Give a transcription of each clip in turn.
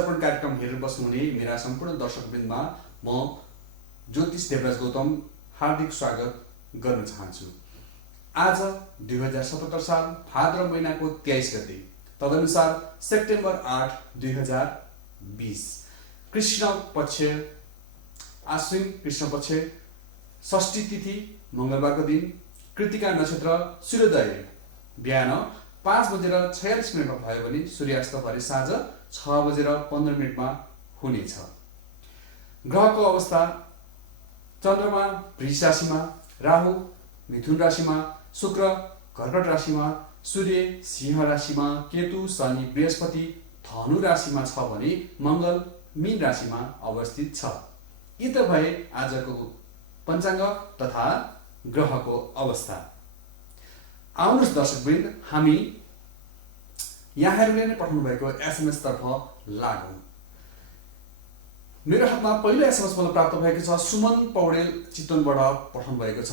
दर्पण कार्यक्रम हेरेर बस्नुहुने मेरा सम्पूर्ण दर्शकवृन्दमा म ज्योतिष देवराज गौतम हार्दिक स्वागत गर्न चाहन्छु। आज 2077 साल भाद्र महिनाको 23 गते, तदनुसार सेप्टेम्बर 8, 2020, कृष्ण पक्ष आश्विन कृष्ण पक्ष षष्ठी तिथि मंगलबारको दिन, कृतिका नक्षत्र सूर्योदय बिहान 5:46 भयो भने सूर्यास्त भरे साँझ 6:15 हुनेछ। ग्रहको अवस्था: चन्द्रमा वृष राशिमा, राहु मिथुन राशिमा, शुक्र कर्कट राशिमा, सूर्य सिंह राशिमा, केतु शनि बृहस्पति धनु राशिमा छ भने मंगल मीन राशिमा अवस्थित छ। यी त भए आजको पञ्चाङ्ग तथा ग्रहको अवस्था। आउनुहोस् दर्शकवृन्द, हामी यहाँहरूले नै पठाउनु भएको एसएमएस तर्फ लागौं। मेरो हातमा पहिलो एसएमएस मलाई प्राप्त भएको छ। सुमन पौडेल चितवनबाट पठाउनु भएको छ।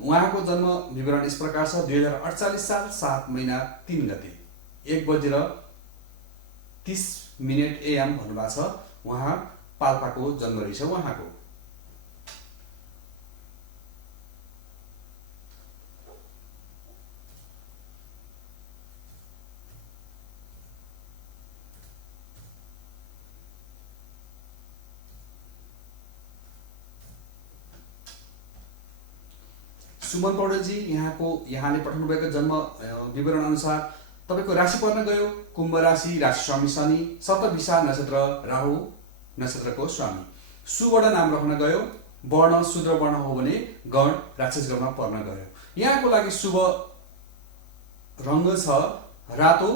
उहाँको जन्म विवरण यस प्रकार छ: 2048 साल 7 महिना 3 गते 1:30 AM भन्नुभएको छ। उहाँ पाल्पाको जन्म रहेछ उहाँको। सुमन पौडेलजी, यहाँले पठाउनु भएको जन्म विवरण अनुसार तपाईको राशि पर्न गयो कुम्भ राशि, राशि स्वामी शनि, शतभिषा नक्षत्र, राहु नक्षत्रको स्वामी। सुवर्ण नाम राख्न गयो, वर्ण शूद्र वर्ण हो भने गण राक्षस गणमा पर्न गयो। यहाँको लागि शुभ रंग छ रातो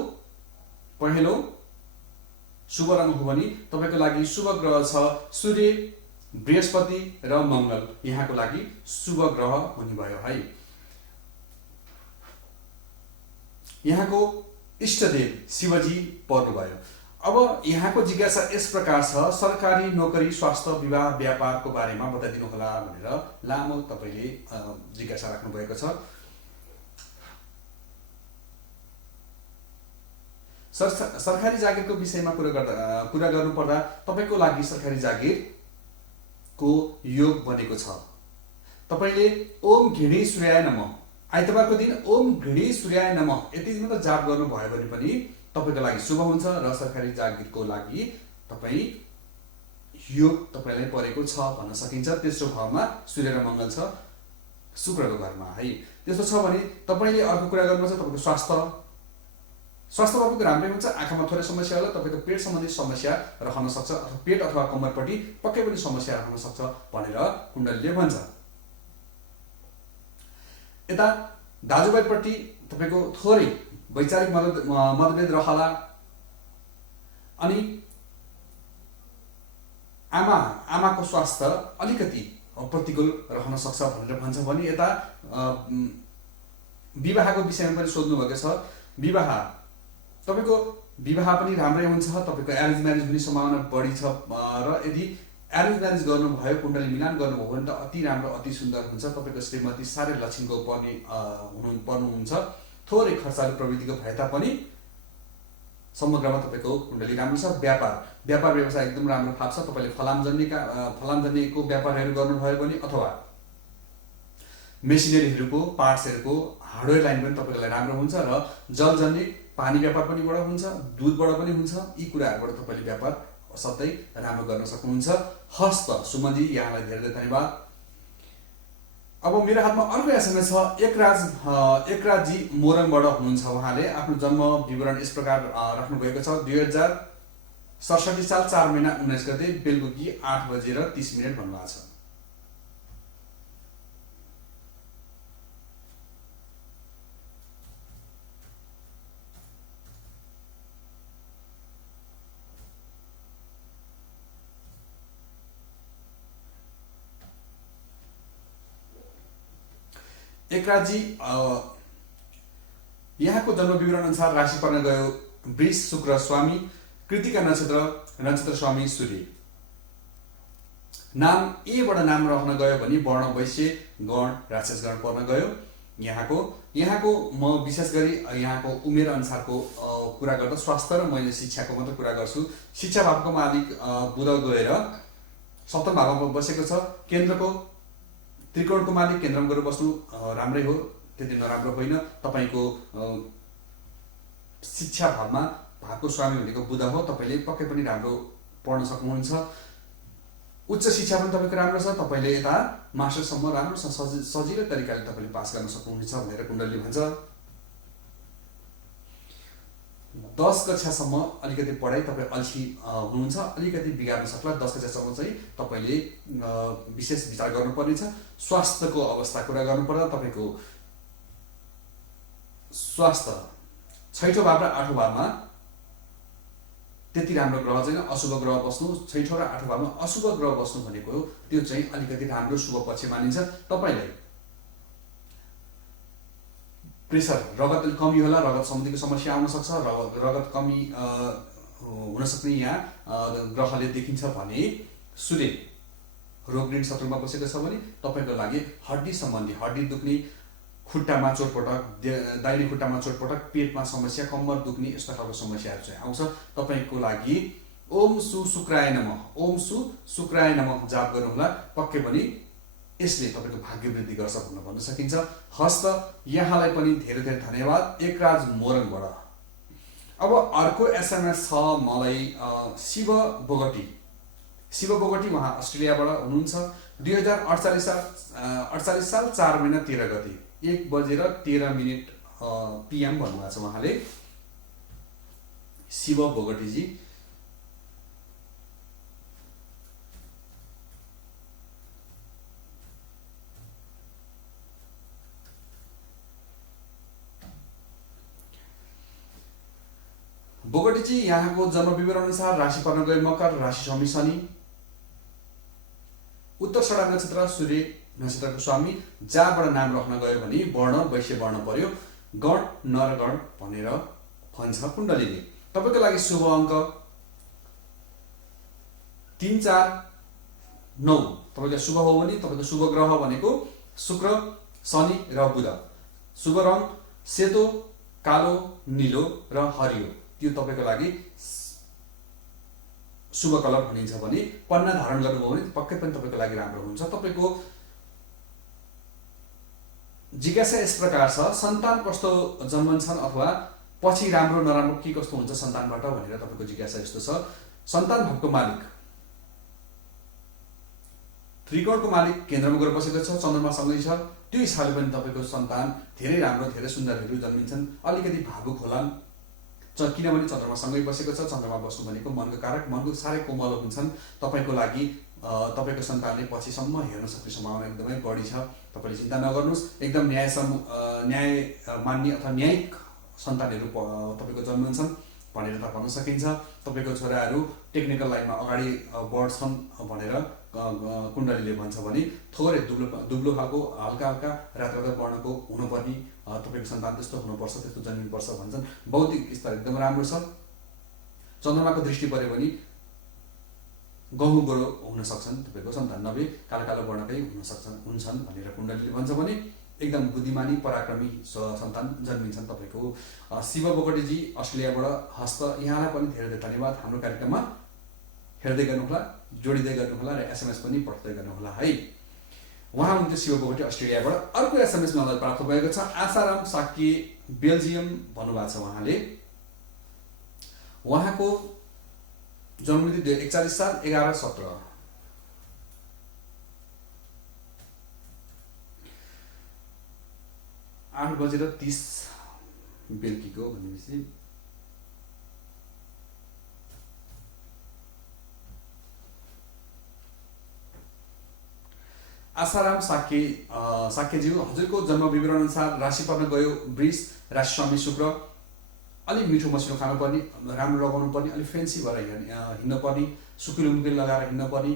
पहेँलो शुभ रंग हो भने तपाईको लागि शुभ ग्रह छ सूर्य बृहस्पति र मंगल। यहाँको लागि शुभ ग्रह हुने भयो है। यहाँको इष्टदेव शिवजी पर्नुभयो। अब यहाँको जिज्ञासा यस प्रकार छ: सरकारी नोकरी, स्वास्थ्य, विवाह, व्यापारको बारेमा बताइदिनु होला भनेर लामो तपाईले जिज्ञासा राख्नु भएको छ। सरकारी जागिरको विषयमा कुरा गर्नुपर्दा तपाईको लागि सरकारी जागिर को योग बनेको छ। तपाईले ओम घृणी सूर्याय नमः आइतबारको दिन ओम घृणी सूर्याय नमः यति मात्र जाप गर्नु भयो भने पनि तपाईको लागि शुभ हुन्छ र सरकारी जागिरको लागि तपाई योग तपाईलाई परेको छ भन्न सकिन्छ। तेस्रो भावमा सूर्य र मंगल छ शुक्रको घरमा है। त्यस्तो छ भने तपाईले अर्को कुरा गर्नुपर्छ तपाईको स्वास्थ्य तपाईको राम्रै हुन्छ। आँखामा थोरै समस्या होला, तपाईको पेट सम्बन्धी समस्या रहन सक्छ अथवा पेट अथवा कम्मरपट्टि पक्कै पनि समस्या रहन सक्छ भनेर कुण्डलीले भन्छ। यता दाजुभाइपट्टि तपाईको थोरै वैचारिक मतभेद रहला अनि आमाको स्वास्थ्य अलिकति प्रतिकूल रहन सक्छ भनेर भन्छ भने यता विवाहको विषयमा पनि सोध्नु भएको छ। तपाईको विवाह पनि राम्रै हुन्छ। तपाईको एरेन्ज म्यारेज हुने सम्भावना बढी छ र यदि एरेन्ज म्यारेज गर्नुभयो, कुण्डली मिलान गर्नुभयो भने त अति राम्रो अति सुन्दर हुन्छ। तपाईको श्रीमती साह्रै लक्षणको पर्नुहुन्छ। थोरै खर्चालु प्रवृत्तिको भए तापनि समग्रमा तपाईको कुण्डली राम्रो छ। व्यापार व्यवसाय एकदम राम्रो फाप्छ। तपाईले फलाम जन्यको व्यापारहरू गर्नुभयो भने अथवा मेसिनरीहरूको पार्ट्सहरूको हार्डवेयर लाइन पनि तपाईको लागि राम्रो हुन्छ र जलजन्य पानी व्यापार पनि बडा हुन्छ, दूधबाट पनि हुन्छ। यी कुराहरुबाट तपाईले व्यापार सधैं राम्रो गर्न सक्नुहुन्छ। हस्त सुमनजी, यहाँलाई धेरै धेरै धन्यवाद। अब मेरो हातमा अर्को एसएमएस छ। एकराजी मोरङबाट हुनुहुन्छ। उहाँले आफ्नो जन्म विवरण यस प्रकार राख्नु भएको छ: 2067 साल 4 महिना 19 गते बेलुकी 8:30 भन्नुभएको छ। एकराजी, यहाँको जन्म विवरण अनुसार राशि पर्न गयो वृष, शुक्र स्वामी, कृतिका नक्षत्र स्वामी सूर्य। नाम ए बाट नाम रहन गयो भने वर्ण वैश्य, गण राक्षस गण पर्न गयो। यहाँको यहाँको म विशेष गरी यहाँको उमेर अनुसारको कुरा गर्दा स्वास्थ्य र मैले शिक्षाको मात्र कुरा गर्छु। शिक्षा भावको मालिक बुध गएर सप्तम भावमा बसेको छ। केन्द्रको त्रिकोणको मालिक केन्द्रमा गएर बस्नु राम्रै हो, त्यति नराम्रो होइन। तपाईँको शिक्षा भावमा भावको स्वामी भनेको बुध हो, तपाईँले पक्कै पनि राम्रो पढ्न सक्नुहुन्छ। उच्च शिक्षा पनि तपाईँको राम्रो छ, तपाईँले यता मास्टरसम्म राम्रोसँग सजिलो तरिकाले तपाईँले पास गर्न सक्नुहुनेछ भनेर कुण्डलीले भन्छ। 10 कक्षासम्म अलिकति पढाइ तपाईँ अल्छी हुनुहुन्छ, अलिकति बिगार्न सक्ला। 10 कक्षासम्म चाहिँ तपाईँले विशेष विचार गर्नुपर्नेछ। स्वास्थ्यको अवस्था कुरा गर्नुपर्दा तपाईँको स्वास्थ्य 6ठो भाव र 8ठो भावमा त्यति राम्रो ग्रह छैन। अशुभ ग्रह बस्नु 6ठो र 8ठो भावमा अशुभ ग्रह बस्नु भनेको त्यो चाहिँ अलिकति राम्रो शुभ पक्ष मानिन्छ। तपाईँलाई प्रेसर रगत कमी होला, रगत सम्बन्धीको समस्या आउन सक्छ। रगत कमी हुन सक्ने यहाँ ग्रहले देखिन्छ भने सूर्य रोग ऋण शत्रुमा बसेको छ भने तपाईँको लागि हड्डी सम्बन्धी, हड्डी दुख्ने, खुट्टामा चोटपटक, दाहिने खुट्टामा चोटपटक, पेटमा समस्या, कम्मर दुख्ने यस्ता खालको समस्याहरू चाहिँ आउँछ। तपाईँको लागि ओम सु शुक्राय नमः, ओम सु शुक्राय नमः जाप गर्नुहोला, पक्कै पनि यसले तपाईँको भाग्य वृद्धि गर्छ भन्न सकिन्छ। हस्त यहाँलाई पनि धेरै धेरै धन्यवाद एकराज मोरङबाट। अब अर्को एसएमएस छ मलाई शिव बोगटी उहाँ अस्ट्रेलियाबाट हुनुहुन्छ। 2048 साल 4 महिना 13 गते 1:13 PM भन्नुभएको छ उहाँले। शिव बोगटीजी बोगटीजी यहाँको जन्म विवरण अनुसार राशि पर्न गए मकर, राशि स्वामी शनि, उत्तर षडा नक्षत्र सूर्य नक्षत्रको स्वामी। जाबाट नाम राख्न गयो भने वर्ण वैश्य वर्ण पर्यो, गण नरगण भनेर भन्छ कुण्डलीले। तपाईँको लागि शुभ अङ्क 3, 4, 9। तपाईँको शुभ हो भने तपाईँको शुभ ग्रह भनेको शुक्र, शनि र बुध। शुभ रङ सेतो, कालो, नीलो र हरियो, त्यो तपाईँको लागि शुभ कलर भनिन्छ भने पन्ना धारण गर्नुभयो भने पक्कै पनि तपाईँको लागि राम्रो हुन्छ। तपाईँको जिज्ञासा यस प्रकार छ, सन्तान कस्तो जन्मन्छन् अथवा पछि राम्रो नराम्रो के कस्तो हुन्छ सन्तानबाट भनेर तपाईँको जिज्ञासा यस्तो छ। सन्तान भावको मालिक त्रिकोणको मालिक केन्द्रमा गएर बसेको छ, चन्द्रमासँगै छ। त्यो हिसाबले पनि तपाईँको सन्तान धेरै राम्रो, धेरै सुन्दरहरू जन्मिन्छन्। अलिकति भावुक होलान् किनभने चन्द्रमासँगै बसेको छ। चन्द्रमा बस्नु भनेको मनको कारक, मनको साह्रै कोमल हुन्छन्। तपाईँको लागि तपाईँको सन्तानले पछिसम्म हेर्न सक्ने सम्भावना एकदमै बढी छ। तपाईँले चिन्ता नगर्नुहोस्। एकदम न्याय मान्ने अथवा न्यायिक सन्तानहरू तपाईँको जन्मन्छन् भनेर त भन्न सकिन्छ। तपाईँको छोराहरू टेक्निकल लाइनमा अगाडि बढ्छन् भनेर कुण्डलीले भन्छ भने थोरै दुब्लो खालको हल्का हल्का रात वर्णको हुनुपर्ने तपाईँको सन्तान त्यस्तो हुनुपर्छ, त्यस्तो जन्मिनुपर्छ भन्छन्। बौद्धिक स्तर एकदम राम्रो छ। चन्द्रमाको दृष्टि पऱ्यो भने गहुँ गोरो हुन सक्छन् तपाईँको सन्तान, नभए कालो कालो वर्णकै हुन्छन् भनेर कुण्डलीले भन्छ भने एकदम बुद्धिमानी पराक्रमी सन्तान जन्मिन्छन् तपाईँको। शिव बोगटीजी अस्ट्रेलियाबाट हस्त, यहाँलाई पनि धेरै धेरै धन्यवाद। हाम्रो कार्यक्रममा हेर्दै गर्नुहोला, जोडिँदै गर्नुहोला र एसएमएस पनि पठाउँदै गर्नुहोला है। उहाँ हुनुहुन्थ्यो शिव बोगटी अस्ट्रेलियाबाट। अर्को एसएमएस मलाई प्राप्त भएको छ, आशाराम साक्य बेल्जियम भन्नुभएको छ उहाँले। उहाँको जन्ममिति 41 साल 11-17 8:30 बेलुकीको भनेपछि आशाराम साक्यज्यू, हजुरको जन्म विवरण अनुसार राशि पर्न गयो वृष, राशि स्वामी शुक्र। अलिक मिठो मसिनो खानुपर्ने, राम्रो लगाउनु पर्ने, अलिक फेन्सी भएर हिँड्न पर्ने, सुकिलो मुकिलो लगाएर हिँड्न पर्ने,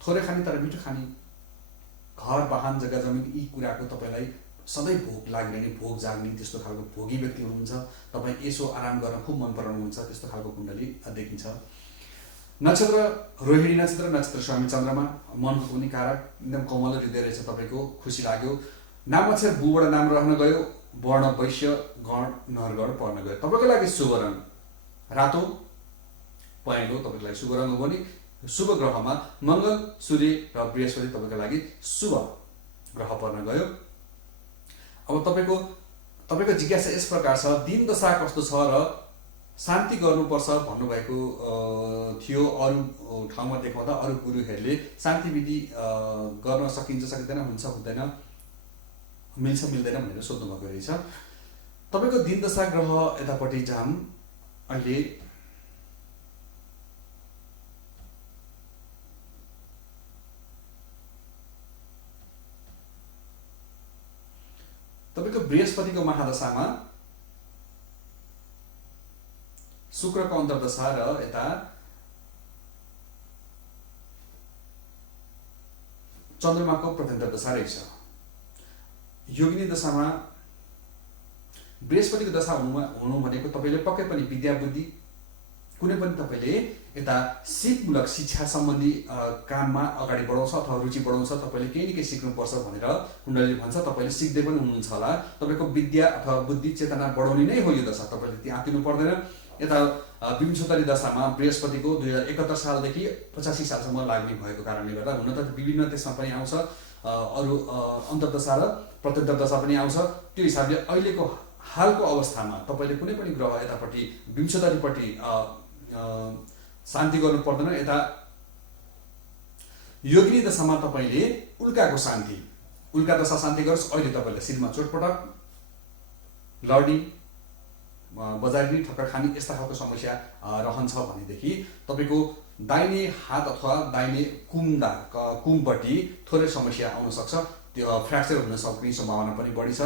थोरै खाने तर मिठो खाने, घर वाहन जग्गा जमिन यी कुराको तपाईँलाई सधैँ भोग लागिरहने, भोग जाग्ने त्यस्तो खालको भोगी व्यक्ति हुनुहुन्छ। तपाईँ यसो आराम गर्न खुब मन पराउनुहुन्छ, त्यस्तो खालको कुण्डली देखिन्छ। नक्षत्र रोहिणी नक्षत्र, नक्षत्र स्वामी चन्द्रमा, मनको पनि कारक, एकदम कोमल हृदय रहेछ तपाईँको, खुसी लाग्यो। नाम अक्षर बुबाट नाम रहन गयो, वर्ण वैश्य गण नरगण पर्न गयो। तपाईँको लागि शुभ रङ रातो पहेँलो तपाईँको लागि शुभ रङ हो भने शुभ ग्रहमा मङ्गल, सूर्य र बृहस्पति तपाईँको लागि शुभ ग्रह पर्न गयो। अब तपाईँको जिज्ञासा यस प्रकार छ, दिन दशा कस्तो छ र शान्ति गर्नुपर्छ भन्नुभएको थियो। अरू ठाउँमा देखाउँदा अरू गुरुहरूले शान्ति विधि गर्न सकिन्छ सकिँदैन, हुन्छ हुँदैन, मिल्छ मिल्दैन भनेर सोध्नु भएको रहेछ। तपाईँको दिन दशा ग्रह यतापट्टि जाम अहिले तपाईँको बृहस्पतिको महादशामा शुक्रको अन्तर्दशा र यता चन्द्रमाको प्रत्यन्तर दशा रहेछ। योगिनी दशामा बृहस्पतिको दशा हुनु भनेको तपाईँले पक्कै पनि विद्या बुद्धि कुनै पनि तपाईँले यता सिपमूलक शिक्षा सम्बन्धी काममा अगाडि बढाउँछ अथवा रुचि बढाउँछ। तपाईँले केही न केही सिक्नुपर्छ भनेर कुण्डलीले भन्छ। तपाईँले सिक्दै पनि हुनुहुन्छ होला। तपाईँको विद्या अथवा बुद्धि चेतना बढाउने नै हो यो दशा। तपाईँले त्यहाँ आत्तिनु पर्दैन। यता विंशोत्तरी दशामा बृहस्पतिको 2071 सालदेखि 85 सालसम्म लाग्ने भएको कारणले गर्दा हुन त विभिन्न त्यसमा पनि आउँछ, अरू अन्तर्दशा र प्रत्यन्तर दशा पनि आउँछ। त्यो हिसाबले अहिलेको हालको अवस्थामा तपाईँले कुनै पनि ग्रह यतापट्टि विंशोत्तरीपट्टि शान्ति गर्नु पर्दैन। यता योगिनी दशामा तपाईँले उल्काको शान्ति, उल्का दशा शान्ति गर्नुहोस्। अहिले तपाईँलाई शिरमा चोटपटक, लर्डिङ, बजारिनी, ठक्कर खाने यस्ता खालको समस्या रहन्छ भनेदेखि तपाईँको दाहिने हात अथवा दाहिने कुमपट्टि थोरै समस्या आउन सक्छ। त्यो फ्र्याक्चर हुन सक्ने सम्भावना पनि बढी छ।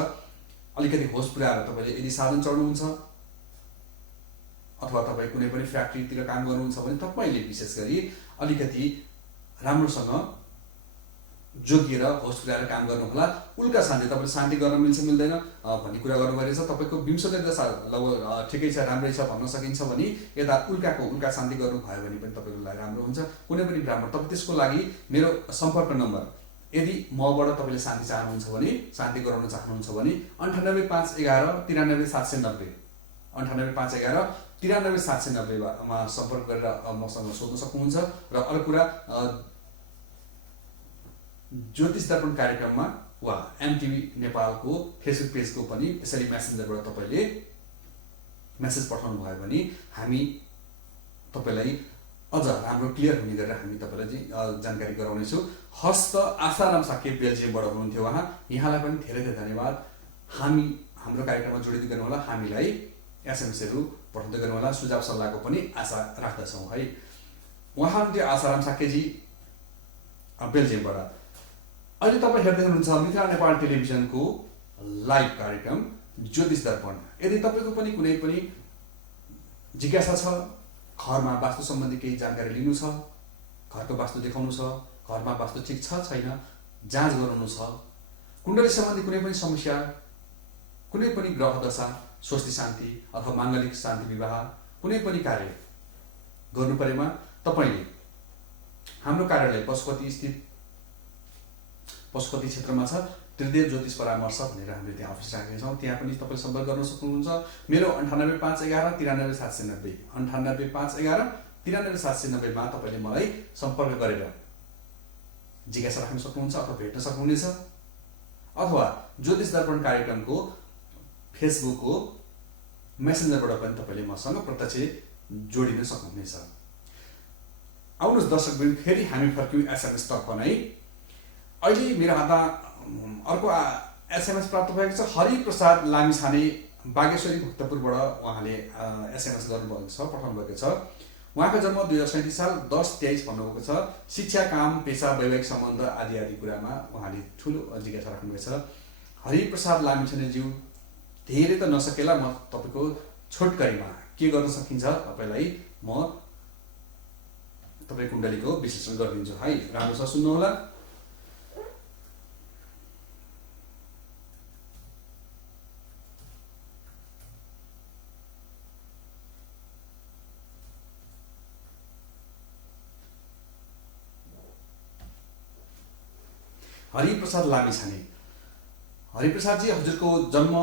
अलिकति होस पुऱ्याएर तपाईँले यदि साधन चढ्नुहुन्छ अथवा तपाईँ कुनै पनि फ्याक्ट्रीतिर काम गर्नुहुन्छ भने तपाईँले विशेष गरी अलिकति राम्रोसँग जोगिएर होस पुऱ्याएर काम गर्नुहोला। उल्का शान्ति तपाईँले शान्ति गर्न मिल्छ मिल्दैन भन्ने कुरा गर्नुभएको छ। तपाईँको विंशोत्तरी दशा लगभग ठिकै छ, राम्रै छ भन्न सकिन्छ भने यता उल्का शान्ति गर्नुभयो भने पनि तपाईँको लागि राम्रो हुन्छ। कुनै पनि ब्राह्मण तपाईँ त्यसको लागि मेरो सम्पर्क नम्बर, यदि मबाट तपाईँले शान्ति चाहनुहुन्छ भने, शान्ति गराउन चाहनुहुन्छ भने 985111 93790 985111 93790 मा सम्पर्क गरेर मसँग सोध्न सक्नुहुन्छ। र अर्को कुरा, ज्योतिष दर्पण कार्यक्रममा वा एमटिभी नेपालको फेसबुक पेजको पनि यसरी मेसेन्जरबाट तपाईँले मेसेज पठाउनु भयो भने हामी तपाईँलाई अझ राम्रो क्लियर हुने गरेर हामी तपाईँलाई जानकारी गराउनेछौँ। हस्त आशाराम साके बेल्जियमबाट हुनुहुन्थ्यो उहाँ, यहाँलाई पनि धेरै धेरै धन्यवाद। हाम्रो कार्यक्रममा जोडिँदै गर्नुहोला, हामीलाई एसएमएसहरू पठाउँदै गर्नुहोला, सुझाव सल्लाहको पनि आशा राख्दछौँ है। उहाँ हुनुहुन्थ्यो आशाराम साकेजी बेल्जियमबाट। अहिले तपाईँ हेर्दै हुनुहुन्छ मित्र नेपाल टेलिभिजनको लाइभ कार्यक्रम ज्योतिष दर्पण। यदि तपाईँको पनि कुनै पनि जिज्ञासा छ, घरमा वास्तु सम्बन्धी केही जानकारी लिनु छ, घरको वास्तु देखाउनु छ, घरमा वास्तु ठिक छ छैन जाँच गराउनु छ, कुण्डली सम्बन्धी कुनै पनि समस्या, कुनै पनि ग्रह दशा, स्वस्ति शान्ति अथवा माङ्गलिक शान्ति विवाह, कुनै पनि कार्य गर्नु परेमा तपाईँले हाम्रो कार्यालय पशुपति क्षेत्रमा छ, त्रिदेव ज्योतिष परामर्श भनेर हामीले त्यहाँ अफिस राखेका छौँ। त्यहाँ पनि तपाईँले सम्पर्क गर्न सक्नुहुन्छ। मेरो 985111 93790 985111 93790 मा तपाईँले मलाई सम्पर्क गरेर जिज्ञासा राख्न सक्नुहुन्छ अथवा भेट्न सक्नुहुनेछ। अथवा ज्योतिष दर्पण कार्यक्रमको फेसबुकको मेसेन्जरबाट पनि तपाईँले मसँग प्रत्यक्ष जोडिन सक्नुहुनेछ। आउनुहोस् दर्शकवृन्द, फेरि हामी फर्क्यौँ एसएमएस तर्फ नै। अहिले मेरो हातमा अर्को एसएमएस प्राप्त भएको छ। हरिप्रसाद लामिछाने बागेश्वरी भक्तपुरबाट उहाँले एसएमएस गर्नुभएको छ, पठाउनु भएको छ। उहाँको जन्म 2037 साल 10-23 भन्नुभएको छ। शिक्षा, काम, पेसा, वैवाहिक सम्बन्ध आदि आदि कुरामा उहाँले ठुलो जिज्ञासा राख्नुभएको छ। हरिप्रसाद लामिछानेज्यू, धेरै त नसकेला म तपाईँको छोटकरीमा के गर्न सकिन्छ तपाईँलाई म तपाईँ कुण्डलीको विश्लेषण गरिदिन्छु है। राम्रोसँग सुन्नुहोला। हरिप्रसाद लामिछाने हरिप्रसादजी, हजुरको जन्म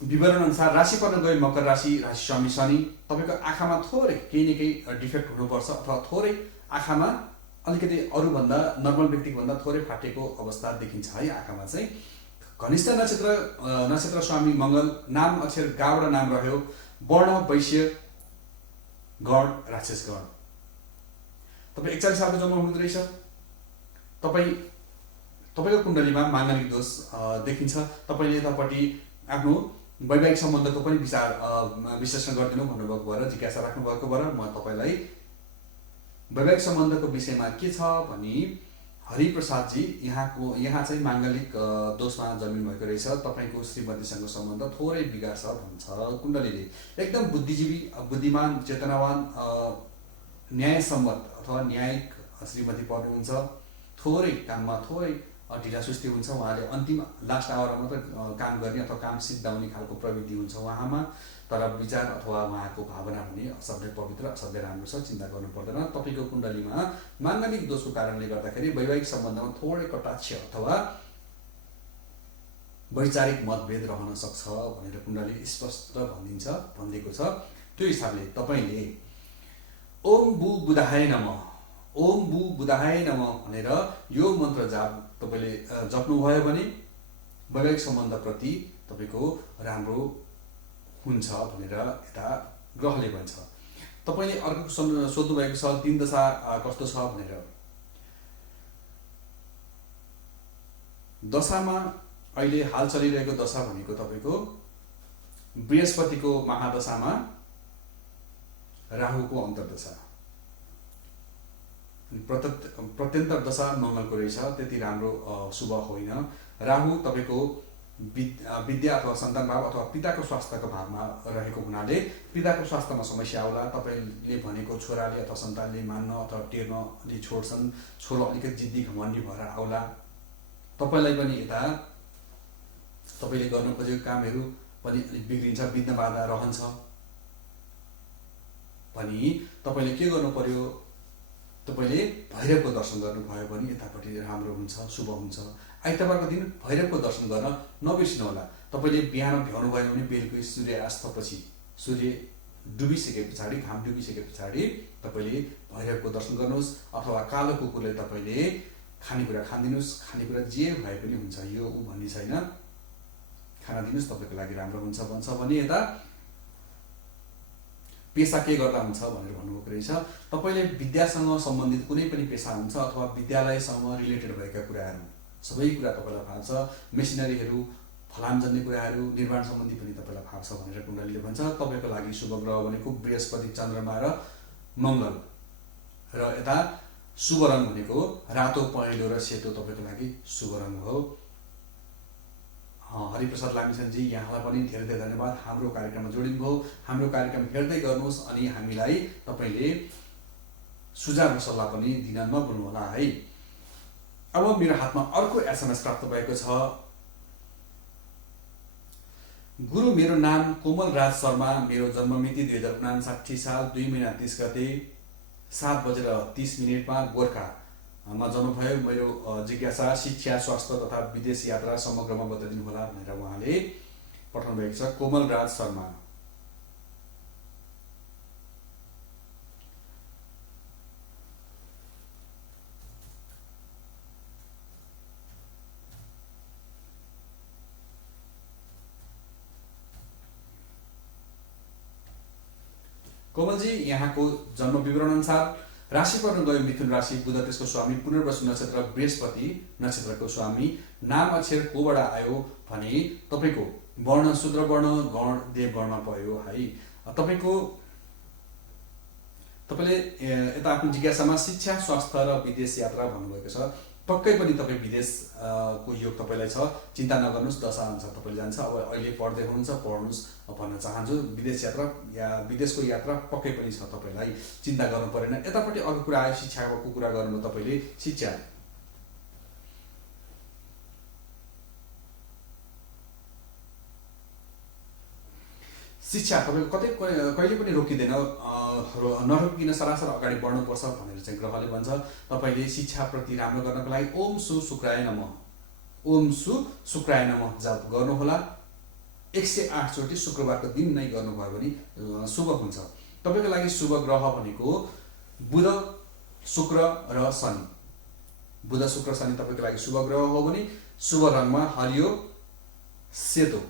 विवरण अनुसार राशि पर्न गए मकर राशि, राशि स्वामी शनि। तपाईँको आँखामा थोरै केही न केही डिफेक्ट हुनुपर्छ अथवा थोरै आँखामा अलिकति अरूभन्दा नर्मल व्यक्तिको भन्दा थोरै फाटेको अवस्था देखिन्छ है आँखामा चाहिँ। घनिष्ठ नक्षत्र स्वामी मङ्गल, नाम अक्षर गाबाट नाम रह्यो, वर्ण वैश्य, गण राक्षस गण। तपाईँ 41 सालको जन्म हुनुहुँदो रहेछ। तपाईँको कुण्डलीमा माङ्गलिक दोष देखिन्छ। तपाईँले यतापट्टि आफ्नो वैवाहिक सम्बन्धको पनि विश्लेषण गरिदिनु भन्नुभएको भएर, जिज्ञासा राख्नुभएको भएर म तपाईँलाई वैवाहिक सम्बन्धको विषयमा के छ भनी, हरिप्रसादजी यहाँ चाहिँ माङ्गलिक दोषमा जन्मिनु भएको रहेछ। तपाईँको श्रीमतीसँग सम्बन्ध थोरै बिगार्छ भन्छ कुण्डलीले। एकदम बुद्धिजीवी, बुद्धिमान, चेतनावान, न्यायसम्मत अथवा न्यायिक श्रीमती पर्नुहुन्छ। थोरै काममा थोरै ढिलासुस्ती हुन्छ। उहाँले अन्तिम लास्ट आवरमा मात्र काम गर्ने अथवा काम सिद्धाउने खालको प्रवृत्ति हुन्छ उहाँमा। तर विचार अथवा उहाँको भावना भने असाध्यै पवित्र, असाध्यै राम्रो छ, चिन्ता गर्नु पर्दैन। तपाईँको कुण्डलीमा माङ्गलिक दोषको कारणले गर्दाखेरि वैवाहिक सम्बन्धमा थोरै कटाक्ष अथवा वैचारिक मतभेद रहन सक्छ भनेर कुण्डली स्पष्ट भनिदिएको छ। त्यो हिसाबले तपाईँले ओम बु बुधाय नमः, ओम बु बुधाय नमः भनेर यो मन्त्र तपाईँले जप्नुभयो भने वैवाहिक सम्बन्धप्रति तपाईँको राम्रो हुन्छ भनेर यता ग्रहले भन्छ। तपाईँले अर्को सोध्नु भएको छ दिन दशा कस्तो छ भनेर। दशामा अहिले हाल चलिरहेको दशा भनेको तपाईँको बृहस्पतिको महादशामा राहुको अन्तर्दशा, प्रत्यन्तर दशा मङ्गलको रहेछ। त्यति राम्रो शुभ होइन। राहु तपाईँको विद्या अथवा सन्तान भाव अथवा पिताको स्वास्थ्यको भावमा रहेको हुनाले पिताको स्वास्थ्यमा समस्या आउला। तपाईँले भनेको छोराले अथवा सन्तानले मान्न अथवा टेर्न अलि छोड्छन्। छोरो अलिकति जिद्दी घमण्डी भएर आउला। तपाईँलाई पनि यता तपाईँले गर्नु खोजेको कामहरू पनि अलिक बिग्रिन्छ, विघ्न बाधा रहन्छ भनी तपाईँले के गर्नु पर्यो, तपाईँले भैरवको दर्शन गर्नुभयो भने यतापट्टि राम्रो हुन्छ, शुभ हुन्छ। आइतबारको दिन भैरवको दर्शन गर्न नबिर्सिनु होला। तपाईँले बिहान भ्याउनु भयो भने बेलुकी सूर्यास्तपछि, सूर्य डुबिसके पछाडि, घाम डुबिसके पछाडि तपाईँले भैरवको दर्शन गर्नुहोस्। अथवा कालो कुकुरले तपाईँले खानेकुरा खानिदिनुहोस्। खानेकुरा जे भए पनि हुन्छ, यो ऊ भन्ने छैन, खाना दिनुहोस्, तपाईँको लागि राम्रो हुन्छ भन्छ भने यता पेसा के गर्दा हुन्छ भनेर भन्नुभएको रहेछ। तपाईँले विद्यासँग सम्बन्धित कुनै पनि पेसा हुन्छ अथवा विद्यालयसँग रिलेटेड भएका कुराहरू सबै कुरा तपाईँलाई थाहा छ। मेसिनरीहरू, फलामजन्य कुराहरू, निर्माण सम्बन्धी पनि तपाईँलाई थाहा छ भनेर कुण्डलीले भन्छ। तपाईँको लागि शुभ ग्रह भनेको बृहस्पति, चन्द्रमा र मङ्गल। र यता शुभ रङ भनेको रातो, पहेँलो र सेतो तपाईँको लागि शुभ रङ हो। हरिप्रसाद लामिछानेजी, यहाँलाई पनि धेरै धेरै धन्यवाद। हाम्रो कार्यक्रममा जोडिनुभयो। हाम्रो कार्यक्रम हेर्दै गर्नुहोस् अनि हामीलाई तपाईँले सुझाव र सल्लाह पनि दिन नभुल्नुहोला है। अब मेरो हातमा अर्को एसएमएस प्राप्त भएको छ। गुरु, मेरो नाम कोमल राज शर्मा, मेरो जन्ममिति 2059 साल 2 महिना 30 गते 7:30 गोर्खामा जन्म भयो। मेरो जिज्ञासा शिक्षा, स्वास्थ्य तथा विदेश यात्रा समग्रमा बताइदिनु होला भनेर उहाँले पठाउनु भएको छ। कोमल राज शर्मा। कोमलजी, यहाँको जन्म विवरण अनुसार राशि पर्न गयो मिथुन राशि, बुध त्यसको स्वामी, पुनर्वसु नक्षत्र, बृहस्पति नक्षत्रको स्वामी, नाम अक्षर कोबाट आयो भने तपाईँको वर्ण शूद्र वर्ण, गण देव वर्ण भयो है। तपाईँले यता आफ्नो जिज्ञासामा शिक्षा, स्वास्थ्य र विदेश यात्रा भन्नुभएको छ। पक्कै पनि तपाईँ विदेशको योग तपाईँलाई छ, चिन्ता नगर्नुहोस्, दशा अनुसार तपाईँले जान्छ। अब अहिले पढ्दै हुनुहुन्छ, पढ्नुहोस् भन्न चाहन्छु। विदेश यात्रा या विदेशको यात्रा पक्कै पनि छ, तपाईँलाई चिन्ता गर्नु परेन। यतापट्टि अर्को कुरा आयो, शिक्षाको कुरा गर्नु। तपाईँले शिक्षा तपाईँको कहिले पनि रोकिँदैन, नरोकिकन सरासर अगाडि बढ्नुपर्छ भनेर चाहिँ ग्रहले भन्छ। तपाईँले शिक्षाप्रति राम्रो गर्नको लागि ओम सु शुक्राय नमः ओम सु शुक्राय नमः जप गर्नुहोला। 108 चोटि शुक्रबारको दिन नै गर्नुभयो भने शुभ हुन्छ। तपाईँको लागि शुभ ग्रह भनेको बुध, शुक्र र शनि। बुध, शुक्र, शनि तपाईँको लागि शुभ ग्रह हो भने शुभ रङमा हरियो, सेतो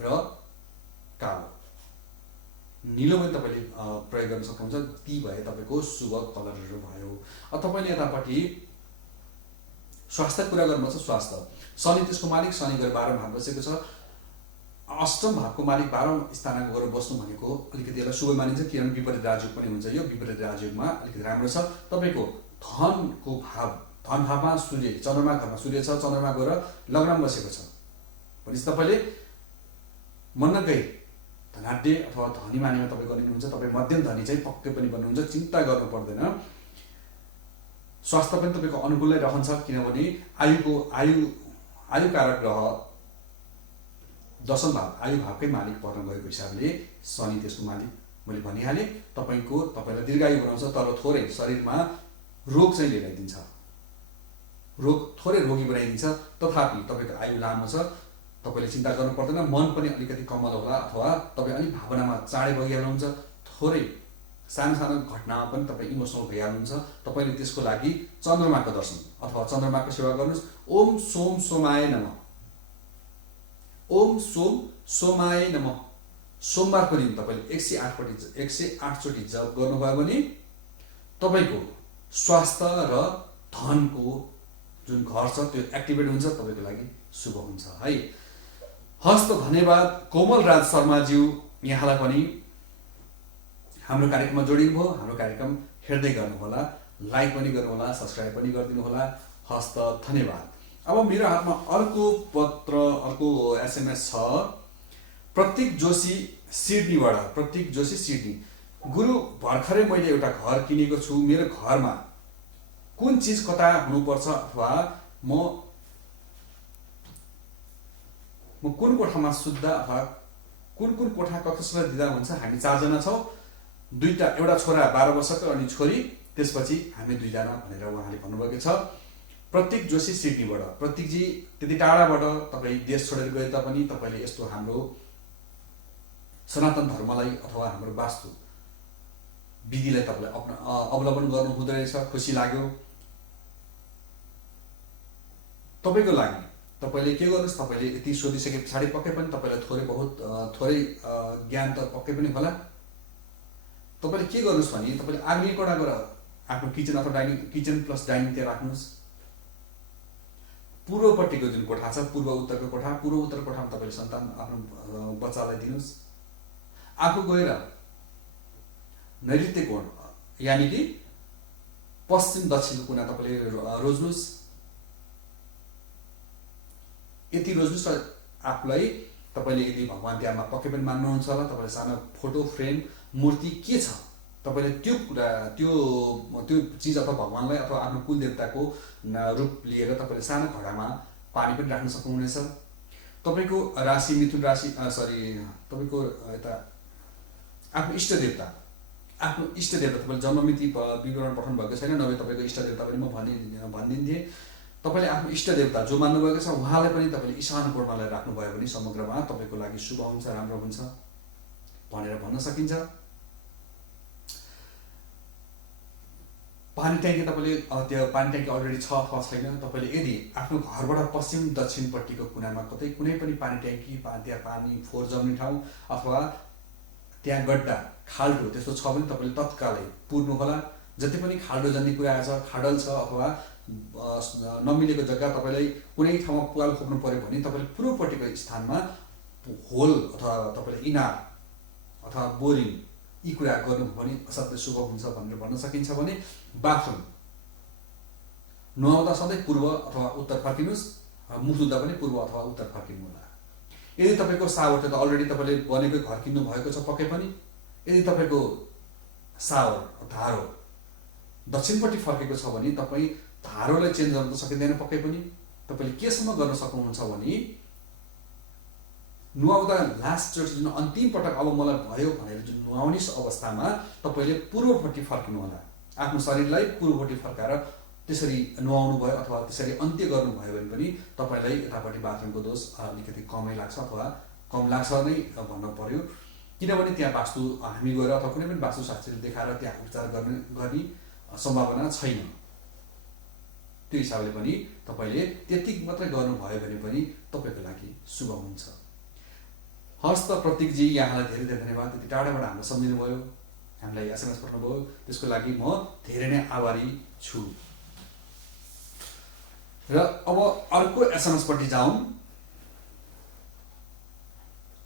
र कालो, नीलो पनि तपाईँले प्रयोग गर्न सक्नुहुन्छ। ती भए तपाईँको शुभ कलरहरू भयो। तपाईँले यतापट्टि स्वास्थ्य कुरा गर्नुपर्छ। स्वास्थ्य, शनि त्यसको मालिक, शनि गएर 12 भाव बसेको छ। अष्टम भावको मालिक 12औं स्थानमा गएर बस्नु भनेको अलिकति यसलाई शुभ मानिन्छ, किनभने विपरीत राजयोग पनि हुन्छ। यो विपरीत राजयोगमा अलिकति राम्रो छ। तपाईँको धनको भाव, धन भावमा सूर्य, चन्द्रमा घरमा सूर्य छ, चन्द्रमा गएर लग्नमा बसेको छ भनेपछि तपाईँले मनकै धनाढ्य अथवा धनी मानेमा तपाईँ गरिनुहुन्छ। तपाईँ मध्यम धनी चाहिँ पक्कै पनि बन्नुहुन्छ, चिन्ता गर्नु पर्दैन। स्वास्थ्य पनि तपाईँको अनुकूलै रहन्छ, किनभने आयु कारक ग्रह दशम भाव, आयु भावकै मालिक पर्न गएको हिसाबले शनि त्यसको मालिक मैले भनिहालेँ। तपाईँलाई दीर्घायु बनाउँछ, तर थोरै शरीरमा रोग चाहिँ लिएर दिन्छ, थोरै रोगी बनाइदिन्छ। तथापि तपाईँको आयु लामो छ, तपाईँले चिन्ता गर्नु पर्दैन। मन पनि अलिकति कमल होला, अथवा तपाईँ अलिक भावनामा चाँडै भइहाल्नुहुन्छ। थोरै सानो सानो घटनामा पनि तपाईँ इमोसनल भइहाल्नुहुन्छ। तपाईँले त्यसको लागि चन्द्रमाको दर्शन अथवा चन्द्रमाको सेवा गर्नुहोस्। ओम सोम सोमाय नमः, ओम सोम सोमाय नमः। सोमबारको दिन तपाईँले 108 चोटि जप गर्नुभयो भने तपाईँको स्वास्थ्य र धनको जुन घर छ त्यो एक्टिभेट हुन्छ, तपाईँको लागि शुभ हुन्छ है। हस्त, धन्यवाद कोमल राज शर्माज्यू, यहाँलाई पनि हाम्रो कार्यक्रममा जोडिनु भयो। हाम्रो कार्यक्रम हेर्दै गर्नुहोला, लाइक पनि गर्नुहोला, सब्सक्राइब पनि गरिदिनु होला। हस्त, धन्यवाद। अब मेरो हातमा अर्को पत्र, अर्को SMS छ। प्रतीक जोशी सिडनीबाट। प्रतीक जोशी सिडनी। गुरु, भर्खरै मैले एउटा घर किनेको छु। मेरो घरमा कुन चिज कता हुनुपर्छ अथवा म कुन कोठामा शुद्ध अथवा कुन कोठा कसलाई दिँदा हुन्छ? हामी 4 जना छौँ, एउटा छोरा 12 वर्षको अनि छोरी, त्यसपछि हामी 2 जना भनेर उहाँले भन्नुभएको छ। प्रतीक जोशी सिडनीबाट। प्रतीकजी, त्यति टाढाबाट तपाईँ देश छोडेर गए तापनि तपाईँले यस्तो हाम्रो सनातन धर्मलाई अथवा हाम्रो वास्तु विधिलाई तपाईँले अवलम्बन गर्नु हुँदो रहेछ, खुसी लाग्यो। तपाईँको लागि तपाईँले के गर्नुहोस्, तपाईँले यति सोधिसके पछाडि पक्कै पनि तपाईँलाई थोरै ज्ञान त पक्कै पनि होला। तपाईँले के गर्नुहोस् भने तपाईँले आग्नेय कोठा गएर आफ्नो किचन अथवा किचन प्लस डाइनिङ त्यहाँ राख्नुहोस्। पूर्वपट्टिको जुन कोठा छ, पूर्व उत्तर कोठामा तपाईँले सन्तान आफ्नो बच्चालाई दिनुहोस्। आफू गएर नैऋत्य कोण यानि कि पश्चिम दक्षिणको कुना तपाईँले रोज्नुहोस्। यति रोज्नुहोस् र आफूलाई तपाईँले यदि भगवान त्यहाँमा पक्कै पनि मान्नुहुन्छ होला, तपाईँले सानो फोटो फ्रेम मूर्ति के छ तपाईँले त्यो कुरा त्यो चिज अथवा भगवानलाई अथवा आफ्नो कुल देवताको रूप लिएर तपाईँले सानो घडामा पानी पनि राख्न सक्नुहुनेछ। तपाईँको राशि मिथुन राशि, तपाईँको यता आफ्नो इष्ट देवता तपाईँले जन्ममिति विवरण पठाउनु भएको छैन, नभए तपाईँको इष्ट देवता पनि म भनिदिन्थेँ। तपाईँले आफ्नो इष्ट देवता जो मान्नुभएको छ उहाँलाई पनि तपाईँले ईशान कोणमा राख्नुभयो भने समग्रमा तपाईँको लागि शुभ हुन्छ, राम्रो हुन्छ भनेर भन्न सकिन्छ। पानी ट्याङ्की तपाईँले त्यो पानी ट्याङ्की अलरेडी छ अथवा छैन, तपाईँले यदि आफ्नो घरबाट पश्चिम दक्षिणपट्टिको कुनामा कतै कुनै पनि पानी ट्याङ्की, त्यहाँ पानी फोहोर जम्ने ठाउँ अथवा त्यहाँ गड्डा खाल्डो त्यस्तो छ भने तपाईँले तत्कालै पुर्नु होला। जति पनि खाल्डो जन्ने कुरा छ, खाडल छ अथवा नमिलेको जग्गा तपाईँलाई कुनै ठाउँमा पुवाल खोप्नु पर्यो भने तपाईँले पूर्वपट्टिको स्थानमा होल अथवा तपाईँले इनार अथवा बोरिङ यी कुरा गर्नुभयो भने असाध्यै शुभ हुन्छ भनेर भन्न सकिन्छ। भने बाथरुम नुहाउँदा सधैँ पूर्व अथवा उत्तर फर्किनुहोस्, मुख धुँदा पनि पूर्व अथवा उत्तर फर्किनु होला। यदि तपाईँको सावर त अलरेडी तपाईँले बनेको घर किन्नु भएको छ पक्कै पनि, यदि तपाईँको सावर धारो दक्षिणपट्टि फर्केको छ भने तपाईँ धारोलाई चेन्ज गर्न त सकिँदैन पक्कै पनि। तपाईँले केसम्म गर्न सक्नुहुन्छ भने नुहाउँदा लास्टचोटि जुन अन्तिम पटक अब मलाई भयो भनेर जुन नुहाउने अवस्थामा तपाईँले पूर्वपट्टि फर्किनु होला। आफ्नो शरीरलाई पूर्वपट्टि फर्काएर त्यसरी नुहाउनु भयो अथवा त्यसरी अन्त्य गर्नुभयो भने पनि तपाईँलाई यतापट्टि बाथरुमको दोष अलिकति कमै लाग्छ अथवा कम लाग्छ नै भन्नु पर्यो। किनभने त्यहाँ वास्तु हामी गएर अथवा कुनै पनि वास्तुशास्त्रीले देखाएर त्यहाँ उपचार गर्ने सम्भावना छैन। त्यो हिसाबले पनि तपाईँले त्यति मात्रै गर्नुभयो भने पनि तपाईँको लागि शुभ हुन्छ। हस् त प्रतीकजी, यहाँलाई धेरै धेरै धन्यवाद। त्यति टाढाबाट हामीलाई सम्झिनुभयो, हामीलाई एसएमएस पठाउनुभयो, त्यसको लागि म धेरै नै आभारी छु। र अब अर्को एसएमएसपट्टि जाउँ।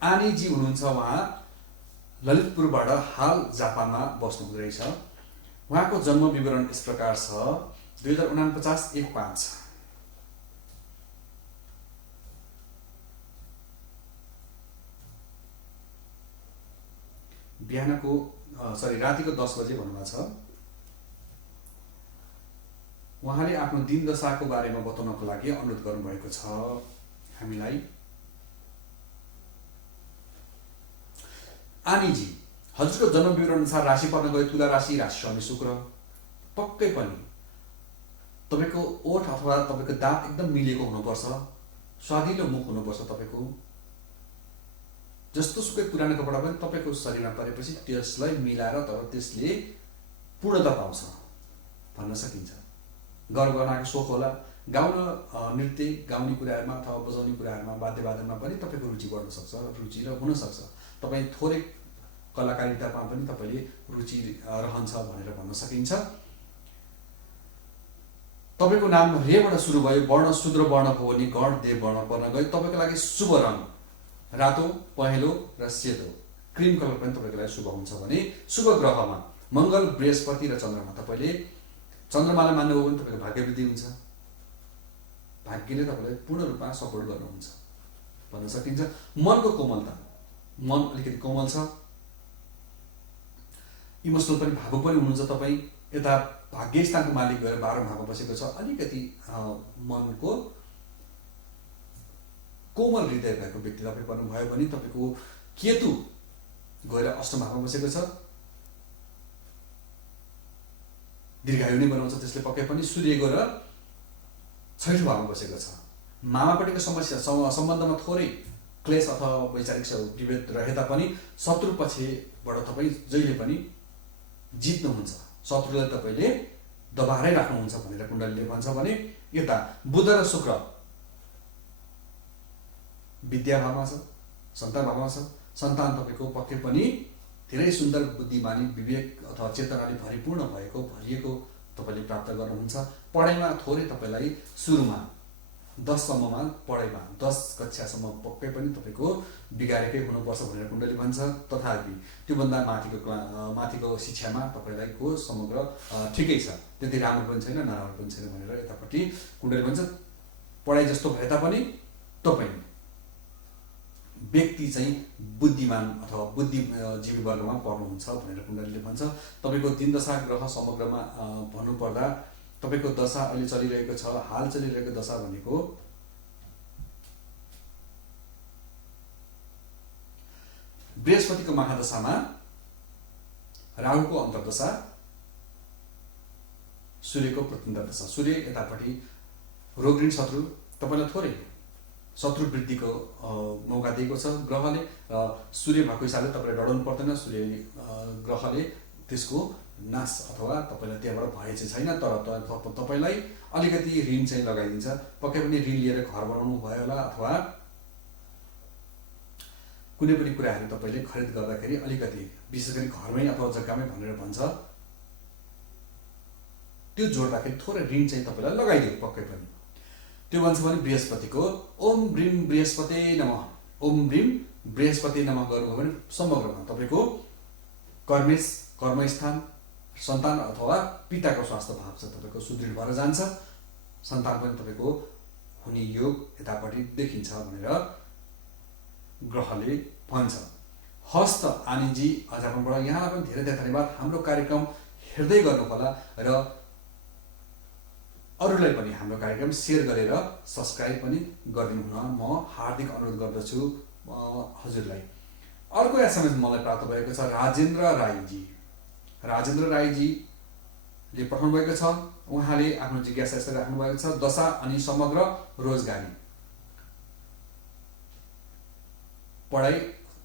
आनीजी हुनुहुन्छ, उहाँ ललितपुरबाट हाल जापानमा बस्नु हुँदो रहेछ। उहाँको जन्म विवरण यस प्रकार छ: 2049 1/5। बिहानको रातिको 10 बजे भन्नुभएको छ। उहाँले आफ्नो दिन दशाको बारेमा बताउनको लागि अनुरोध गर्नुभएको छ हामीलाई। आनीजी, हजुरको जन्म विवरण अनुसार राशि पर्न गयो तुला राशि, राशि स्वामी शुक्र। पक्कै पनि तपाईँको ओठ अथवा तपाईँको दाँत एकदम मिलेको हुनुपर्छ, स्वादिलो मुख हुनुपर्छ तपाईँको। जस्तो सुकै पुरानो कपडा पनि तपाईँको शरीरमा परेपछि त्यसलाई मिलाएर तब त्यसले पूर्णता पाउँछ भन्न सकिन्छ। गर्व गर्नको सोख होला। गाउन, नृत्य, गाउने कुराहरूमा अथवा बजाउने कुराहरूमा, वाद्यवादनमा पनि तपाईँको रुचि बढ्न सक्छ, रुचि र हुनसक्छ। तपाईँ थोरै कलाकारितामा पनि तपाईँले रुचि रहन्छ भनेर भन्न सकिन्छ। तपाईँको नाम रेबाट सुरु भयो, वर्ण शूद्र वर्ण हो भने गण देव वर्ण पर्न गयो। तपाईँको लागि शुभ रङ रातो, पहेँलो र सेतो, क्रिम कलर पनि तपाईँको लागि शुभ हुन्छ भने शुभ ग्रहमा मङ्गल, बृहस्पति र चन्द्रमा। तपाईँले चन्द्रमालाई मान्नुभयो भने तपाईँको भाग्य वृद्धि हुन्छ। भाग्यले तपाईँलाई पूर्ण रूपमा सपोर्ट गर्नुहुन्छ भन्न सकिन्छ। मनको कोमलता, मन अलिकति कोमल छ, इमोसनल पनि, भावुक पनि हुनुहुन्छ तपाईँ। यता भाग्य स्थानको मालिक गएर 12 भावमा बसेको छ। अलिकति मनको कोमल हृदय भएको व्यक्ति तपाईँ पर्नुभयो भने तपाईँको केतु गएर अष्टम भावमा बसेको छ, दीर्घायु नै बनाउँछ त्यसले पक्कै पनि। सूर्य गएर 6ठो भावमा बसेको छ। मामापट्टिको समस्या सम्बन्धमा थोरै क्लेश अथवा वैचारिक विभेद रहे तापनि शत्रु पक्षबाट तपाईँ जहिले पनि जित्नुहुन्छ। शत्रुलाई तपाईँले दबाएरै राख्नुहुन्छ भनेर कुण्डलीले भन्छ भने यता बुध र शुक्र विद्या भावमा छ, सन्तान भावमा छ। सन्तान तपाईँको पक्कै पनि धेरै सुन्दर, बुद्धिमानी, विवेक अथवा चेतनाले भरिपूर्ण भएको, भरिएको तपाईँले प्राप्त गर्नुहुन्छ। पढाइमा थोरै तपाईँलाई सुरुमा 10 सम्ममा पढाइमा 10 कक्षासम्म पक्कै पनि तपाईँको बिगारेकै हुनुपर्छ भनेर कुण्डली भन्छ। तथापि त्योभन्दा माथिको शिक्षामा तपाईँलाई को समग्र ठिकै छ, त्यति राम्रो पनि छैन, नराम्रो पनि छैन भनेर यतापट्टि कुण्डली भन्छ। पढाइ जस्तो भए तापनि तपाईँ व्यक्ति चाहिँ बुद्धिमान अथवा बुद्धिजीवी वर्गमा पर्नुहुन्छ भनेर कुण्डलीले भन्छ। तपाईँको दिन दशा ग्रह समग्रमा भन्नुपर्दा तपाईँको दशा अहिले चलिरहेको छ, हाल चलिरहेको दशा भनेको बृहस्पतिको महादशामा राहुको अन्तर्दशा, सूर्यको प्रतिनिध दशा। सूर्य यतापट्टि रोग ऋण शत्रु तपाईँलाई थोरै शत्रु वृद्धिको मौका दिएको छ ग्रहले। र सूर्य भएको हिसाबले तपाईँलाई डराउनु पर्दैन। सूर्य ग्रहले त्यसको नाश अथवा तपाईँलाई त्यहाँबाट भए चाहिँ छैन, तर तपाईँलाई अलिकति ऋण चाहिँ लगाइदिन्छ। पक्कै पनि ऋण लिएर घर बनाउनु भयो होला अथवा कुनै पनि कुराहरू तपाईँले खरिद गर्दाखेरि अलिकति, विशेष गरी घरमै अथवा जग्गामै भनेर भन्छ, त्यो जोड्दाखेरि थोरै ऋण चाहिँ तपाईँलाई लगाइदियो पक्कै पनि। त्यो भन्छ भने बृहस्पतिको ओम ब्रीम बृहस्पति नमः, ओम ब्रीम बृहस्पति नमः गर्नुभयो भने समग्रमा तपाईँको कर्मस्थान, सन्तान अथवा पिताको स्वास्थ्य भाव छ तपाईँको सुदृढ भएर जान्छ। सन्तान पनि तपाईँको हुने योग यतापट्टि देखिन्छ भनेर ग्रहले भन्छ। हस्त आनीजी जापानबाट, यहाँलाई पनि धेरै धेरै धन्यवाद। हाम्रो कार्यक्रम हेर्दै गर्नुहोला र अरूलाई पनि हाम्रो कार्यक्रम सेयर गरेर सब्सक्राइब पनि गरिदिनु हुन म हार्दिक अनुरोध गर्दछु हजुरलाई। अर्को एसएमएस मलाई प्राप्त भएको छ राजेन्द्र राईजी। राजेन्द्र राईजी ले पठाउनु भएको छ। उहाँले आफ्नो जिज्ञासा यसरी राख्नु भएको छ, दशा अनि समग्र रोजगारी, पढाइ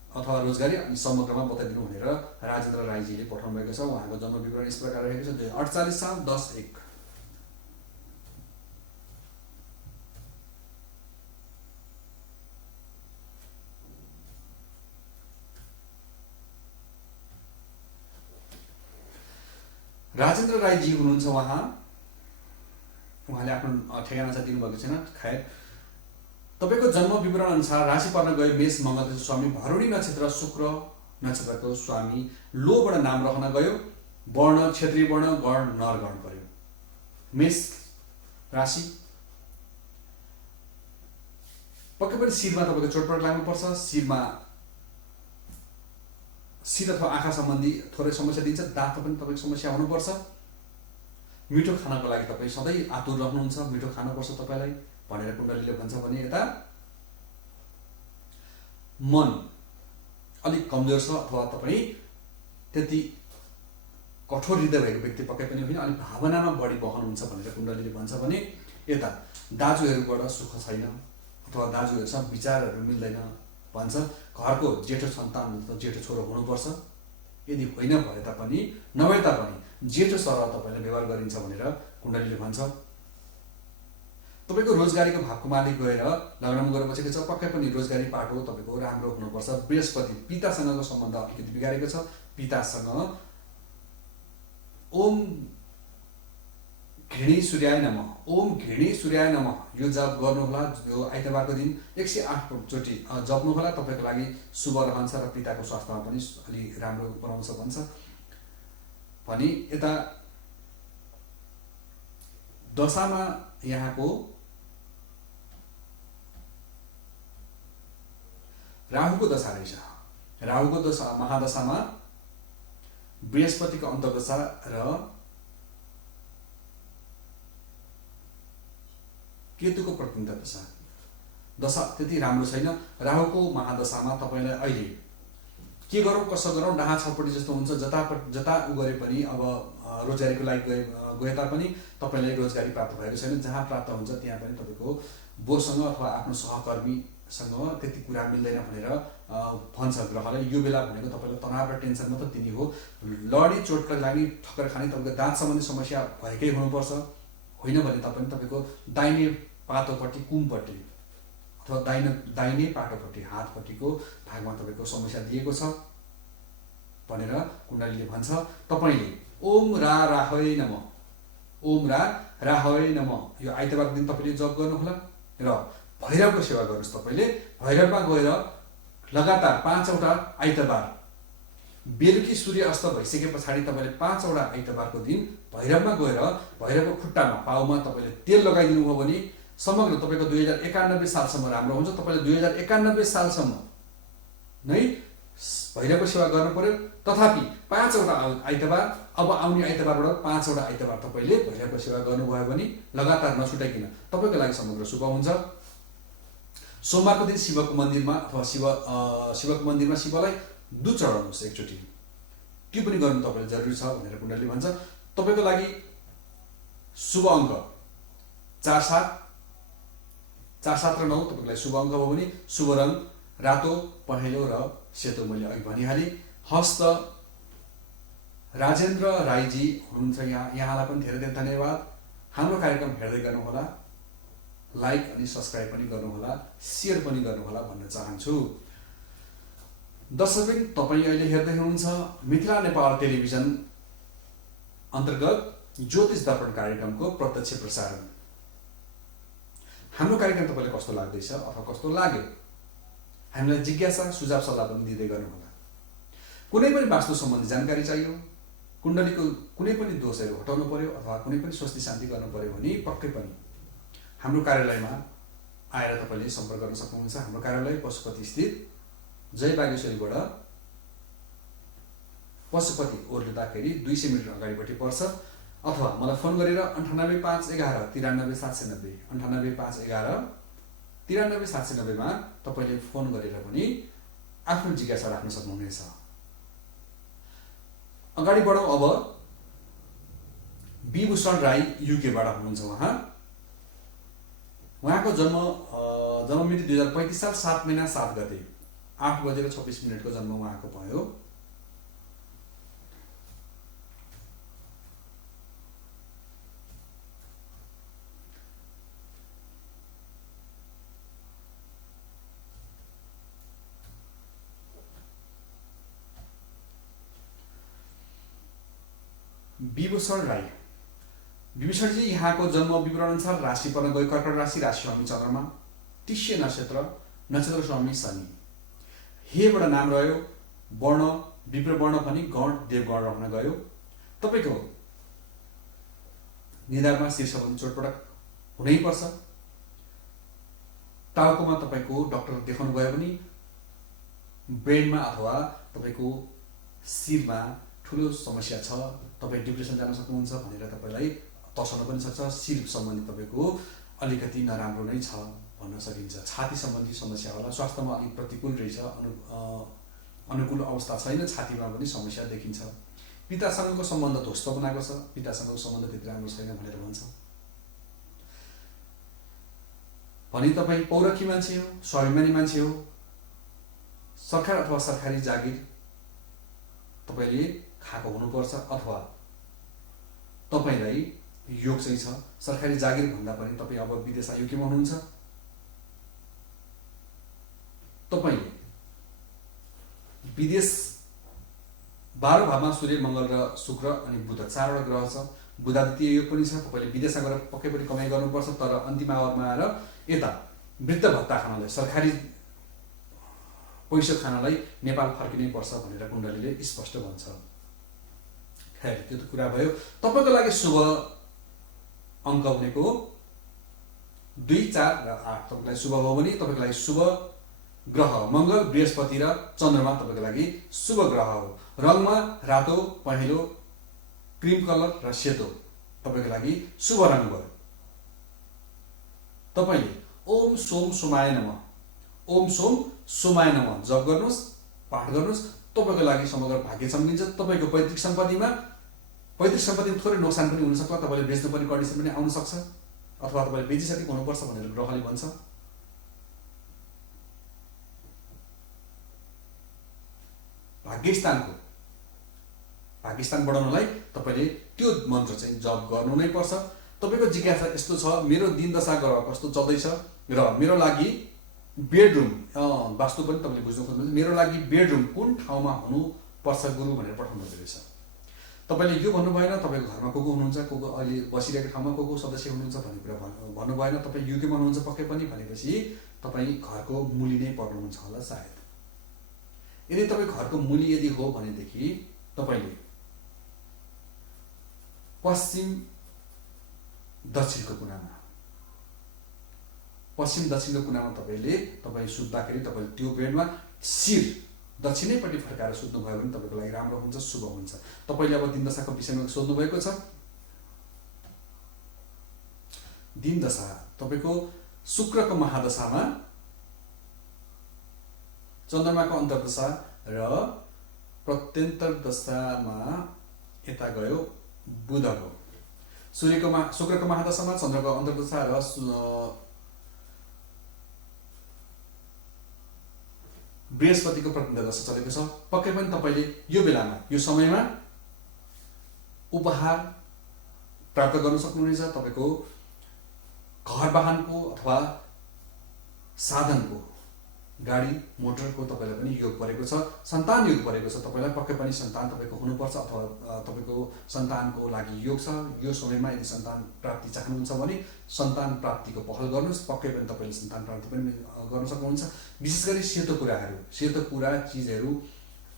अथवा रोजगारी अनि समग्रमा बताइदिनु भनेर राजेन्द्र राईजीले पठाउनु भएको छ। उहाँको जन्म विवरण यस प्रकार रहेको छ, 2048 साल 10/1। राजेन्द्र राईजी हुनुहुन्छ उहाँले आफ्नो ठेगाना चाहिँ दिनुभएको छैन। खैर, तपाईको जन्म विवरण अनुसार राशि पर्न गयो मेष, मङ्गल स्वामी, भरुणी नक्षत्र, शुक्र नक्षत्रको स्वामी, लोबाट नाम रहन गयो, वर्ण क्षेत्रीय वर्ण, गण नर गण पर्यो। मेष राशि, पक्कै पनि शिरमा तपाईँको चोटपटक लाग्नुपर्छ। शिर अथवा आँखा सम्बन्धी थोरै समस्या दिन्छ। दाँतमा पनि तपाईँको समस्या हुनुपर्छ। मिठो खानको लागि तपाईँ सधैँ आतुर रहनुहुन्छ, मिठो खानुपर्छ तपाईँलाई भनेर कुण्डलीले भन्छ भने यता मन अलिक कमजोर छ अथवा तपाईँ त्यति कठोर हृदय भएको व्यक्ति पक्कै पनि होइन, अलिक भावनामा बढी बहनुहुन्छ भनेर कुण्डलीले भन्छ भने यता दाजुहरूबाट सुख छैन अथवा दाजुहरूसँग विचारहरू मिल्दैन भन्छ। घरको जेठो सन्तान अथवा जेठो छोरो हुनुपर्छ। यदि होइन भए तापनि नभए तापनि जेठो सरह तपाईँलाई व्यवहार गरिन्छ भनेर कुण्डलीले भन्छ। तपाईँको रोजगारीको भावको मालिक गएर लग्नमा गएर बसेको छ। पक्कै पनि रोजगारी पाटो तपाईँको राम्रो हुनुपर्छ। बृहस्पति पितासँगको सम्बन्ध अलिकति बिगारेको छ। पितासँग ओम घृणी सूर्याय नमः, ओम घृणी सूर्याय नमः यो जप गर्नुहोला। यो आइतबारको दिन 108 चोटि जप्नुहोला, तपाईँको लागि शुभ रहन्छ र पिताको स्वास्थ्यमा पनि अलि राम्रो बनाउँछ भन्छ। भने यता दशामा यहाँको राहुको दशा रहेछ। राहुको दशा महादशामा बृहस्पतिको अन्तर्दशा र केतुको प्रतिनिध दशा त्यति राम्रो छैन। राहुको महादशामा तपाईँलाई अहिले के गरौँ कसो गरौँ डाहा छपटी जस्तो हुन्छ। जता उ गरे पनि अब रोजगारीको लागि गए तापनि तपाईँलाई रोजगारी प्राप्त भएको छैन। जहाँ प्राप्त हुन्छ त्यहाँ पनि तपाईँको बोसँग अथवा आफ्नो सहकर्मीसँग त्यति कुरा मिल्दैन भनेर भन्छ ग्रहले। यो बेला भनेको तपाईँलाई तनाव र टेन्सन मात्र दिने हो। लडी चोटका लागि ठक्कर खाने, तपाईँको दाँत सम्बन्धी समस्या भएकै हुनुपर्छ। होइन भने तपाईँको दाहिने पातोपट्टि कुमपट्टि अथवा दाहिने पाटोपट्टि हातपट्टिको भागमा तपाईँको समस्या दिएको छ भनेर कुण्डलीले भन्छ। तपाईँले ओम रा राहय नमः, ओम रा राहय नमः यो आइतबारको दिन तपाईँले जप गर्नुहोला र भैरवको सेवा गर्नुहोस्। तपाईँले भैरवमा गएर लगातार 5 वटा आइतबार बेलुकी सूर्य अस्त भइसके पछाडि तपाईँले 5 वटा आइतबारको दिन भैरवमा गएर भैरवको खुट्टामा पाउमा तपाईँले तेल लगाइदिनु भयो भने समग्र तपाईँको 2091 सालसम्म राम्रो हुन्छ। तपाईँले 2091 सालसम्म नै भैरवको सेवा गर्नु पर्यो। तथापि 5 वटा आइतबार, अब आउने आइतबारबाट 5 वटा आइतबार तपाईँले भैरवको सेवा गर्नुभयो भने लगातार नछुटाइकन तपाईँको लागि समग्र शुभ हुन्छ। सोमबारको दिन शिवको मन्दिरमा अथवा शिवको मन्दिरमा शिवलाई दुध चढाउनुहोस् एकचोटि। त्यो पनि गर्नु तपाईँले जरुरी छ भनेर कुण्डलीले भन्छ। तपाईँको लागि शुभ अङ्क 4, 7 र 9 तपाईँको लागि शुभ अङ्क हो भने शुभ रङ रातो, पहेँलो र सेतो मैले अघि भनिहालेँ। हस्त राजेन्द्र राईजी हुनुहुन्छ यहाँलाई पनि धेरै धेरै धन्यवाद। हाम्रो कार्यक्रम हेर्दै गर्नुहोला, लाइक अनि सब्सक्राइब पनि गर्नुहोला, सेयर पनि गर्नुहोला भन्न चाहन्छु। दर्शकबिन तपाईँ अहिले हेर्दै हुनुहुन्छ मिथिला नेपाल टेलिभिजन अन्तर्गत ज्योतिष दर्पण कार्यक्रमको प्रत्यक्ष प्रसारण। हाम्रो कार्यक्रम तपाईँलाई कस्तो लाग्दैछ अथवा कस्तो लाग्यो हामीलाई जिज्ञासा सुझाव सल्लाह पनि दिँदै गर्नुहोला। कुनै पनि वास्तु सम्बन्धी जानकारी चाहियो, कुण्डलीको कुनै पनि दोषहरू हटाउनु पर्यो अथवा कुनै पनि स्वस्ति शान्ति गर्नु पर्यो भने पक्कै पनि हाम्रो कार्यालयमा आएर तपाईँले सम्पर्क गर्न सक्नुहुन्छ। हाम्रो कार्यालय पशुपति स्थित जय बागेश्वरीबाट पशुपति ओर्लिँदाखेरि 200 मिटर अगाडिपट्टि पर्छ। अथवा मलाई फोन गरेर 98511 93790 98511 93790 मा तपाईँले फोन गरेर पनि आफ्नो जिज्ञासा राख्न सक्नुहुनेछ। अगाडि बढौँ अब विभूषण राई युकेबाट हुनुहुन्छ। उहाँको जन्ममिति 2035 साल 7 महिना 7 गते 8:26 को जन्म उहाँको भयो। विभूषण राई विभूषणजी यहाँको जन्म विवरण अनुसार राशि पर्न गयो कर्कट राशि, राशि स्वामी चन्द्रमा, टिस्य नक्षत्र, नक्षत्र स्वामी शनि, हेबाट नाम रह्यो, वर्ण विप्र वर्ण पनि गण देवगण रहन गयो। तपाईको निधारमा शिर सम्बन्धी चोटपटक हुनैपर्छ। टाउकोमा तपाईको डाक्टर देखाउनु भयो भने ब्रेनमा अथवा तपाईको शिरमा ठुलो समस्या छ, तपाईँ डिप्रेसन जान सक्नुहुन्छ भनेर तपाईलाई तर्साउन पनि सक्छ। शिर सम्बन्धी तपाईको अलिकति नराम्रो नै छ भन्न सकिन्छ। छाती सम्बन्धी समस्या होला, स्वास्थ्यमा अलिक प्रतिकूल रहेछ, अनुकूल अवस्था छैन, छातीमा पनि समस्या देखिन्छ। पितासँगको सम्बन्ध ध्वस्त बनाएको छ, पितासँगको सम्बन्ध त्यति राम्रो छैन भनेर भन्छ। भनी तपाईँ पौरखी मान्छे हो, स्वाभिमानी मान्छे हो, सरकार अथवा सरकारी जागिर तपाईले खाएको हुनुपर्छ अथवा तपाईलाई योग चाहिँ छ। सरकारी जागिर भन्दा पनि तपाईँ अब विदेश आयोगमा हुनुहुन्छ। तपाईँ विदेश 12 भावमा सूर्य, मंगल र शुक्र अनि बुध 4 वटा ग्रह छ। बुधादित्य योग पनि छ। तपाईले विदेशमा गएर पक्कै पनि कमाइ गर्नुपर्छ, तर अन्तिम आवरमा आएर यता वृद्ध भत्ता खानलाई, सरकारी पैसा खानलाई नेपाल फर्किनै पर्छ भनेर कुण्डलीले स्पष्ट भन्छ। खैर त्यो त कुरा भयो। तपाईको लागि शुभ अङ्क भनेको 2, 4 र 8 तपाईलाई शुभ हो भने तपाईको लागि शुभ ग्रह मंगल, बृहस्पति र चन्द्रमा तपाईको लागि शुभ ग्रह हो। रङमा रातो, पहेँलो, क्रीम कलर र सेतो तपाईको लागि शुभ रङ भयो। तपाईले ओम सोम सोमाय नमः, ओम सोम सोमाय नमः जप गर्नुस्, पाठ गर्नुस्। तपाईको लागि समग्र भाग्य चम्किन्छ। तपाईको पैतृक सम्पत्तिमा थोरै नोक्सान पनि हुन सक्छ। तपाईले बेच्नु पर्ने कन्डिसन पनि आउन सक्छ अथवा तपाईले बेचिसकेको हुनुपर्छ भनेर ग्रहले भन्छ। भाग्यस्थान बढाउनलाई तपाईले त्यो मन्त्र चाहिँ जप गर्नु नै पर्छ। तपाईको जिज्ञासा यस्तो छ, मेरो दिन दशा ग्रह कस्तो चल्दैछ र मेरो लागि बेडरुम वास्तु पनि तपाईले बुझ्नु खोज्नुहुन्छ। मेरो लागि बेडरुम कुन ठाउँमा हुनु पर्छ गुरु भनेर पठाउनु रहेछ। तपाईले यो भन्नु भएन तपाईको घरमा को हुनुहुन्छ, को अहिले बसिरहेको ठाउँमा को सदस्य हुनुहुन्छ भन्ने कुरा भन्नु भएन। तपाई युकेमा हुनुहुन्छ पक्कै पनि भनेपछि तपाई घरको मुली नै पर्नुहुन्छ होला सायद। यदि तपाई घरको मुली यदि हो भनेदेखि तपाईले पश्चिम दक्षिणको कुनामा तपाईले सुत्दाखेरि तपाईले त्यो बेडमा शिर दक्षिणैपट्टि फर्काएर सुत्नु भयो भने तपाईको लागि राम्रो हुन्छ, शुभ हुन्छ। तपाईले अब दिन दशाको विषयमा सोध्नु भएको छ। दिन दशा तपाईको शुक्रको महादशामा चन्द्रमाको अन्तर्दशा र प्रत्यन्तर दशामा यता गयो बुधको। शुक्रको महादशामा चन्द्रको अन्तर्दशा र बृहस्पतिको प्रत्यन्तर दशा चलेको छ। पक्कै पनि तपाईले यो बेलामा यो समयमा उपहार प्राप्त गर्न सक्नुहुनेछ। तपाईको घर वाहनको अथवा साधनको, गाडी मोटरको तपाईलाई पनि योग परेको छ। सन्तान योग परेको छ। तपाईलाई पक्कै पनि सन्तान तपाईको हुनुपर्छ अथवा तपाईको सन्तानको लागि योग छ। यो समयमा यदि सन्तान प्राप्ति चाहनुहुन्छ भने सन्तान प्राप्तिको पहल गर्नुस्। पक्कै पनि तपाईले सन्तान प्राप्ति पनि गर्न सक्नुहुन्छ। विशेष गरी सेतो कुरा चीजहरू,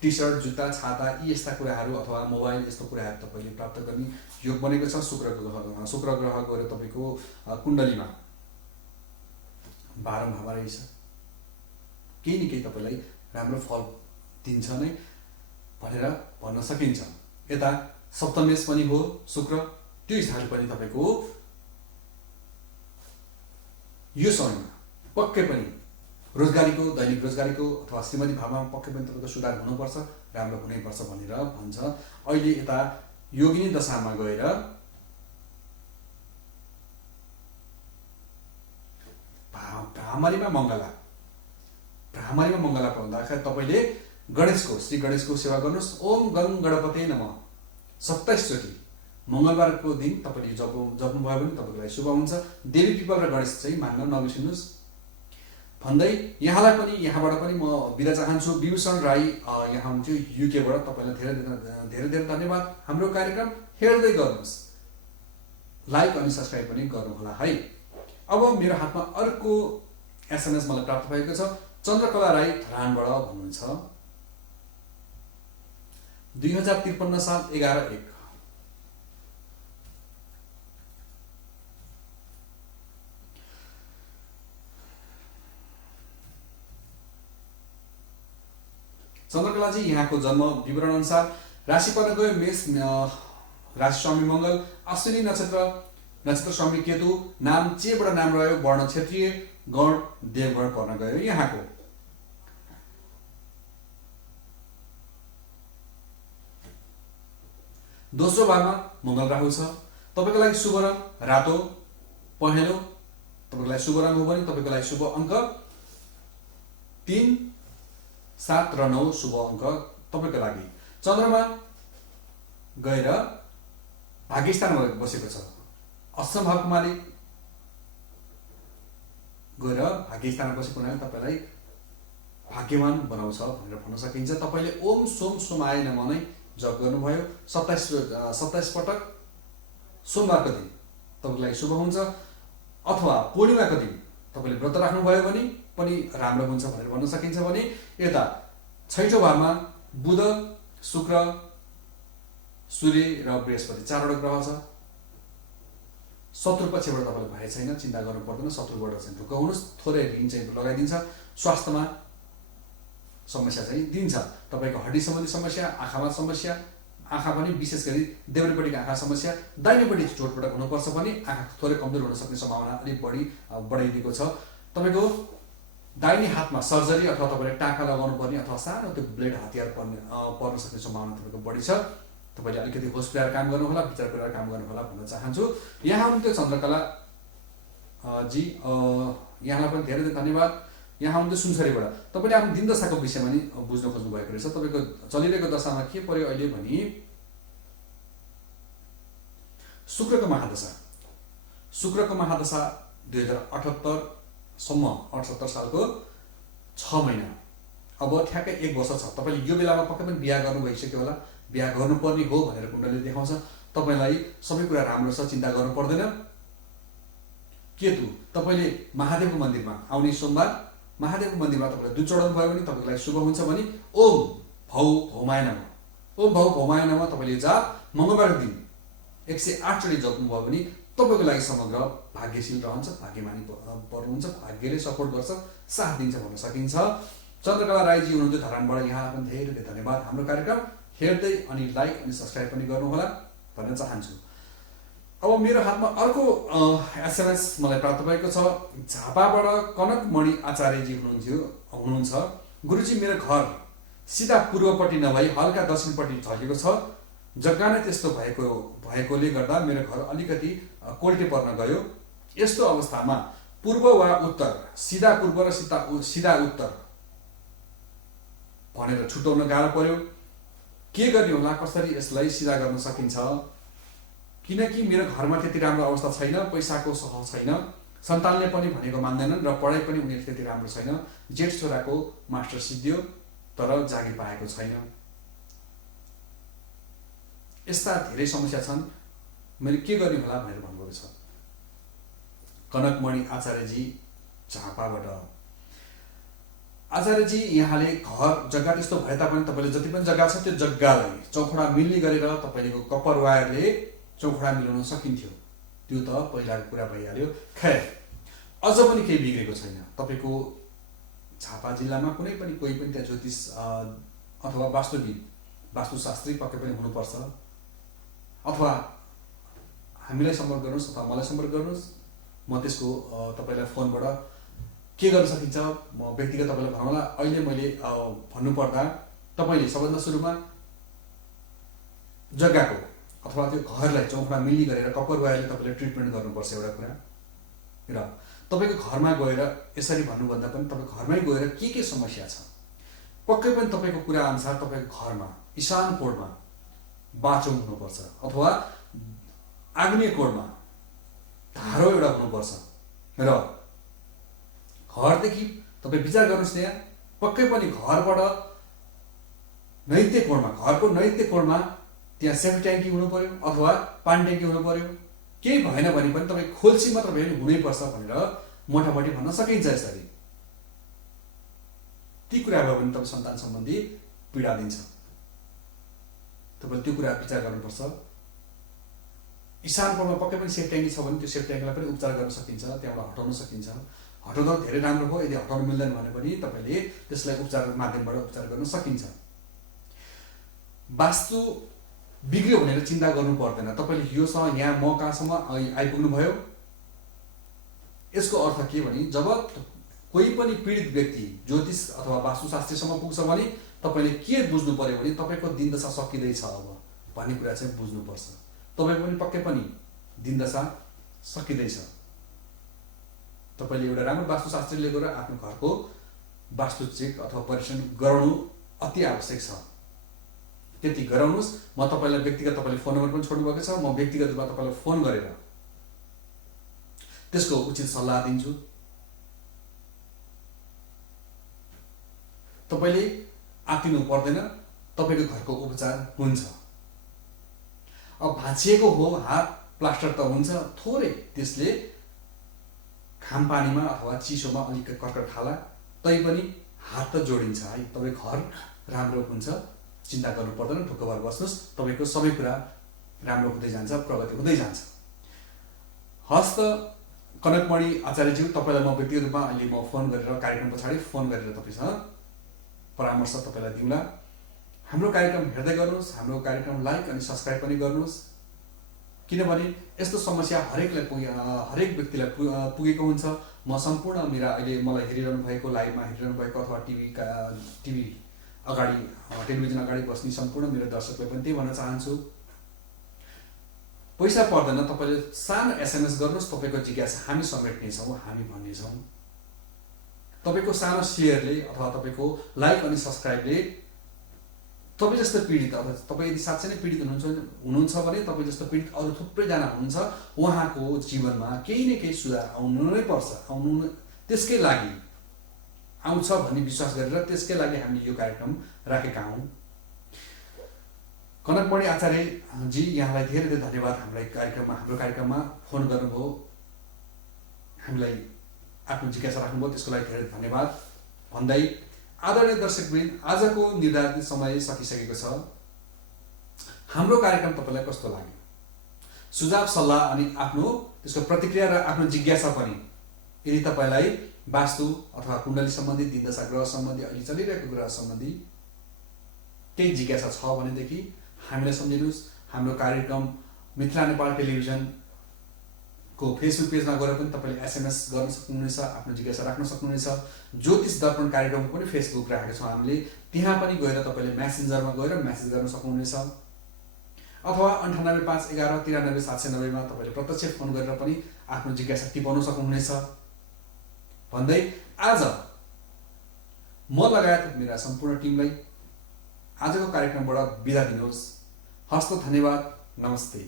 टी सर्ट, जुत्ता, छाता यी यस्ता कुराहरू अथवा मोबाइल यस्तो कुराहरू तपाईले प्राप्त गर्ने योग बनेको छ। शुक्र ग्रह गएर तपाईको कुण्डलीमा 12 भावमा रहेछ। केही न केही तपाईलाई राम्रो फल दिन्छ नै भनेर भन्न सकिन्छ। यता सप्तमेश पनि हो शुक्र, त्यो हिसाबले पनि तपाईको यो समयमा पक्कै पनि रोजगारीको, दैनिक रोजगारीको अथवा श्रीमती भावमा पक्कै पनि तपाईको सुधार हुनुपर्छ, राम्रो हुनैपर्छ भनेर भन्छ। अहिले यता योगिनी दशामा गएर भ्रामरीमा मङ्गला पाउँदाखेरि तपाईँले श्री गणेशको सेवा गर्नुहोस्। ओम गङ गणपते नमः 27 चोटि मङ्गलबारको दिन तपाईँले जप्नुभयो भने तपाईँको लागि शुभ हुन्छ। देवी पिपल र गणेश चाहिँ मान्न नबिर्सिनुहोस् भन्दै यहाँलाई पनि यहाँबाट पनि म बिदा चाहन्छु। विभूषण राई यहाँ हुन्थ्यो युकेबाट, तपाईँलाई धेरै धेरै धन्यवाद। हाम्रो कार्यक्रम हेर्दै गर्नुहोस्, लाइक अनि सब्सक्राइब पनि गर्नुहोला है। अब मेरो हातमा अर्को एसएमएस मलाई प्राप्त भएको छ। चन्द्रकला राई धरानबाट भन्नुहुन्छ 2053 साल 11/1 चन्द्रकलाजी यहाँको जन्म विवरण अनुसार राशि पर्न गयो मेष, राशि स्वामी मङ्गल, अश्विनी नक्षत्र स्वामी केतु, नाम चेबाट नाम रह्यो, वर्ण क्षेत्रीय, गण देवगण पर्न गयो यहाँको। दोस्रो भागमा मङ्गल राहु छ। तपाईँको लागि शुभ रङ रातो पहेँलो, तपाईँको लागि शुभ रङ हो भने तपाईँको लागि शुभ अङ्क 3, 7 र 9 शुभ अङ्क तपाईँको लागि। चन्द्रमा गएर भाग्यस्थानमा बसेको छ। अष्टम भावको मालिक गएर भाग्यस्थानमा बसेको हुनाले तपाईँलाई भाग्यवान बनाउँछ भनेर भन्न सकिन्छ। तपाईँले ओम सोम सोमाय नमः नै जप गर्नुभयो 27 पटक सोमबारको दिन तपाईँको लागि शुभ हुन्छ। अथवा पूर्णिमाको दिन तपाईँले व्रत राख्नुभयो भने पनि राम्रो हुन्छ भनेर भन्न सकिन्छ। भने यता छैठौँ भावमा बुध, शुक्र, सूर्य र बृहस्पति 4वटा ग्रह छ। शत्रु पक्षबाट तपाईँले भए छैन, चिन्ता गर्नु पर्दैन। शत्रुबाट चाहिँ ढुकाउनुहोस्, थोरै ऋण चाहिँ लगाइदिन्छ। स्वास्थ्यमा समस्या चाहिँ दिन्छ। तपाईँको हड्डी सम्बन्धी समस्या, आँखामा समस्या, आँखा पनि विशेष गरी देब्रेपट्टिको आँखा समस्या, दाहिनेपट्टि चोटपटक हुनुपर्छ भने आँखा थोरै कमजोर हुन सक्ने सम्भावना अलिक बढाइदिएको छ। तपाईँको दाहिने हातमा सर्जरी अथवा तपाईँले टाँका लगाउनु पर्ने अथवा सानो त्यो ब्लेड हतियार पर्न सक्ने सम्भावना तपाईँको बढी छ। तपाईँले अलिकति होस पुर्याएर काम गर्नुहोला, विचार पुर्याएर काम गर्नुहोला भन्न चाहन्छु। यहाँ हुनुहुन्थ्यो चन्द्रकला जी, यहाँलाई पनि धेरै धेरै धन्यवाद। यहाँ हुनुहुन्थ्यो सुनसरीबाट। तपाईँले आफ्नो दिन दशाको विषयमा नि बुझ्न खोज्नु भएको रहेछ। तपाईँको चलिरहेको दशामा के पर्यो अहिले भने शुक्रको महादशा 2078 सम्म 78 सालको 6 महिना, अब ठ्याक्कै 1 वर्ष छ। तपाईँले यो बेलामा पक्कै पनि बिहा गर्नु भइसक्यो होला, बिहा गर्नुपर्ने हो भनेर कुण्डलीले देखाउँछ। तपाईँलाई सबै कुरा राम्रो छ, चिन्ता गर्नु पर्दैन। केतु, तपाईँले महादेवको मन्दिरमा आउने सोमबार महादेवको मन्दिरमा तपाईँलाई दुध चढाउनु भयो भने तपाईँको लागि शुभ हुन्छ। भने ओम भौ भौमाय नमः तपाईँले जाप मङ्गलबारको दिन 108 चोटि जप्नुभयो भने तपाईँको लागि समग्र भाग्यशील रहन्छ, भाग्यमानी पर्नुहुन्छ, भाग्यले सपोर्ट गर्छ, साथ दिन्छ भन्न सकिन्छ। चन्द्रकला राईजी हुनुहुन्थ्यो धरानबाट, यहाँलाई पनि धेरै धेरै धन्यवाद। हाम्रो कार्यक्रम हेर्दै अनि लाइक अनि सब्सक्राइब पनि गर्नुहोला भन्न चाहन्छु। अब मेरो हातमा अर्को एसएमएस मलाई प्राप्त भएको छ। झापाबाट कनकमणि आचार्यजी हुनुहुन्छ। गुरुजी, मेरो घर सिधा पूर्वपट्टि नभई हल्का दक्षिणपट्टि झरेको छ। जग्गा नै त्यस्तो भएकोले गर्दा मेरो घर अलिकति कोल्टे पर्न गयो। यस्तो अवस्थामा पूर्व वा उत्तर, सिधा पूर्व र सिधा उत्तर भनेर छुट्याउन गाह्रो पर्यो। के गर्ने होला, कसरी यसलाई सिधा गर्न सकिन्छ? किनकि मेरो घरमा त्यति राम्रो अवस्था छैन, पैसाको सह छैन, सन्तानले पनि भनेको मान्दैनन् र पढाइ पनि उनीहरू त्यति राम्रो छैन। जेठ छोराको मास्टर सिद्धियो तर जागिर पाएको छैन। यस्ता धेरै समस्या छन्, मैले के गर्ने होला भनेर भन्नुभएको छ कनकमणि आचार्यजी झापाबाट। आचार्यजी, यहाँले घर जग्गा त्यस्तो भए तापनि तपाईँले जति पनि जग्गा छ त्यो जग्गालाई चौखुडा मिल्ने गरेर तपाईँले कपर वायरले चौखुडा मिलाउन सकिन्थ्यो। त्यो त पहिलाको कुरा भइहाल्यो। खैर, अझ पनि केही बिग्रेको छैन। तपाईँको झापा जिल्लामा कुनै पनि कोही पनि त्यहाँ ज्योतिष अथवा वास्तुविद, वास्तुशास्त्री पक्कै पनि हुनुपर्छ। अथवा हामीलाई सम्पर्क गर्नुहोस् अथवा मलाई सम्पर्क गर्नुहोस्, म त्यसको तपाईँलाई फोनबाट के गर्न सकिन्छ म व्यक्तिगत तपाईँलाई भनौँला। अहिले मैले भन्नुपर्दा तपाईँले सबभन्दा सुरुमा जग्गाको अथवा त्यो घरलाई चौखुडा मिल्ने गरेर कपर वायरले तपाईँले ट्रिटमेन्ट गर्नुपर्छ एउटा कुरा। र तपाईँको घरमा गएर यसरी भन्नुभन्दा पनि तपाईँको घरमै गएर के समस्या छ पक्कै पनि तपाईँको कुरा अनुसार तपाईँको घरमा ईशान कोणमा बाँचो हुनुपर्छ अथवा आग्नेय कोणमा धारो एउटा हुनुपर्छ र घरदेखि तपाईँ विचार गर्नुहोस् त्यहाँ पक्कै पनि घरबाट नैत्य कोणमा घरको नैत्य कोणमा त्यहाँ सेफ्टी ट्याङ्की हुनु पर्यो अथवा पानी ट्याङ्की हुनु पर्यो। केही भएन भने पनि तपाईँ खोल्सी मात्र भए पनि हुनैपर्छ भनेर मोटामोटी भन्न सकिन्छ। यसरी ती कुराबाट पनि तपाईँ सन्तान सम्बन्धी पीडा दिन्छ। तपाईँले त्यो कुरा विचार गर्नुपर्छ। ईशान कोणमा पक्कै पनि सेफ्टी ट्याङ्की छ भने त्यो सेफ्टी ट्याङ्कीलाई पनि उपचार गर्न सकिन्छ, त्यहाँबाट हटाउन सकिन्छ। हटाउँदा धेरै राम्रो हो, यदि हटाउन मिल्दैन भने पनि तपाईँले त्यसलाई उपचारको माध्यमबाट उपचार गर्न सकिन्छ। वास्तु बिग्रियो भनेर चिन्ता गर्नु पर्दैन। तपाईँले योसँग यहाँ म कहाँसम्म आइपुग्नु भयो, यसको अर्थ के भने जब कोही पनि पीडित व्यक्ति ज्योतिष अथवा वास्तुशास्त्रीसम्म पुग्छ भने तपाईँले के बुझ्नु पर्यो भने तपाईँको दिनदशा सकिँदैछ अब भन्ने कुरा चाहिँ बुझ्नुपर्छ। तपाईँको पनि पक्कै पनि दिनदशा सकिँदैछ। तपाईँले एउटा राम्रो वास्तुशास्त्रीले गएर आफ्नो घरको वास्तु चेक अथवा परीक्षण गराउनु अति आवश्यक छ। त्यति गराउनुहोस्। म तपाईँलाई व्यक्तिगत तपाईँले फोन नम्बर पनि छोड्नु भएको छ, म व्यक्तिगत रूपमा तपाईँलाई फोन गरेर त्यसको उचित सल्लाह दिन्छु। तपाईँले आत्तिनु पर्दैन, तपाईँको घरको उपचार हुन्छ। अब भाँचिएको हो हात, प्लास्टर त हुन्छ थोरै, त्यसले खामपानीमा अथवा चिसोमा अलिक कर्कट खाला तैपनि हात त जोडिन्छ है। तपाईँ घर राम्रो हुन्छ, चिन्ता गर्नु पर्दैन, ढुक्क भएर बस्नुहोस्। तपाईँको सबै कुरा राम्रो हुँदै जान्छ, प्रगति हुँदै जान्छ। हस्त कनकमणि आचार्यज्यू, तपाईँलाई म व्यक्तिगत रूपमा अहिले म फोन गरेर कार्यक्रम पछाडि फोन गरेर तपाईँसँग परामर्श तपाईँलाई दिउँला। हाम्रो कार्यक्रम हेर्दै गर्नुहोस्, हाम्रो कार्यक्रम लाइक अनि सब्सक्राइब पनि गर्नुहोस्, किनभने यस्तो समस्या हरेक व्यक्तिलाई पुगेको हुन्छ। म सम्पूर्ण मेरा अहिले मलाई हेरिरहनु भएको, लाइभमा हेरिरहनु भएको अथवा टिभी अगाडि टेलिभिजन अगाडि बस्ने सम्पूर्ण मेरो दर्शकलाई पनि त्यही भन्न चाहन्छु, पैसा पर्दैन, तपाईँले सानो SMS गर्नुहोस्। तपाईँको जिज्ञासा हामी समेट्नेछौँ, हामी भन्नेछौँ। तपाईँको सानो सेयरले अथवा तपाईँको लाइक अनि सब्सक्राइबले तपाईँ जस्तो पीडित अथवा तपाईँ यदि साँच्चै नै पीडित हुनुहुन्छ भने तपाईँ जस्तो पीडित अरू थुप्रैजना हुनुहुन्छ, उहाँको जीवनमा केही न केही सुधार आउनु नै पर्छ। त्यसकै लागि आउँछ भन्ने विश्वास गरेर त्यसकै लागि हामीले यो कार्यक्रम राखेका हौँ। कनकमणि आचार्यजी, यहाँलाई धेरै धेरै धन्यवाद। हाम्रो कार्यक्रममा फोन गर्नुभयो, हामीलाई आफ्नो जिज्ञासा राख्नुभयो, त्यसको लागि धेरै धन्यवाद भन्दै आदरणीय दर्शकवृन्द, आजको निर्धारित समय सकिसकेको छ। हाम्रो कार्यक्रम तपाईँलाई कस्तो लाग्यो? सुझाव सल्लाह अनि आफ्नो त्यसको प्रतिक्रिया र आफ्नो जिज्ञासा पनि, यदि तपाईँलाई वास्तु अथवा कुण्डली सम्बन्धी, दिनदशा ग्रह सम्बन्धी, अहिले चलिरहेको ग्रह सम्बन्धी केही जिज्ञासा छ भनेदेखि हामीलाई सम्झिनुहोस्। हाम्रो कार्यक्रम मिथिला नेपाल टेलिभिजनको फेसबुक पेजमा गएर पनि तपाईँले SMS गर्न सक्नुहुनेछ, आफ्नो जिज्ञासा राख्न सक्नुहुनेछ। ज्योतिष दर्पण कार्यक्रमको पनि फेसबुक राखेका छौँ हामीले, त्यहाँ पनि गएर तपाईँले मेसेन्जरमा गएर मेसेज गर्न सक्नुहुनेछ अथवा 9851193790 मा तपाईँले प्रत्यक्ष फोन गरेर पनि आफ्नो जिज्ञासा टिपाउन सक्नुहुनेछ भन्दै आज म लगायत मेरा सम्पूर्ण टिमलाई आजको कार्यक्रमबाट बिदा दिनुहोस्। हस्त धन्यवाद, नमस्ते।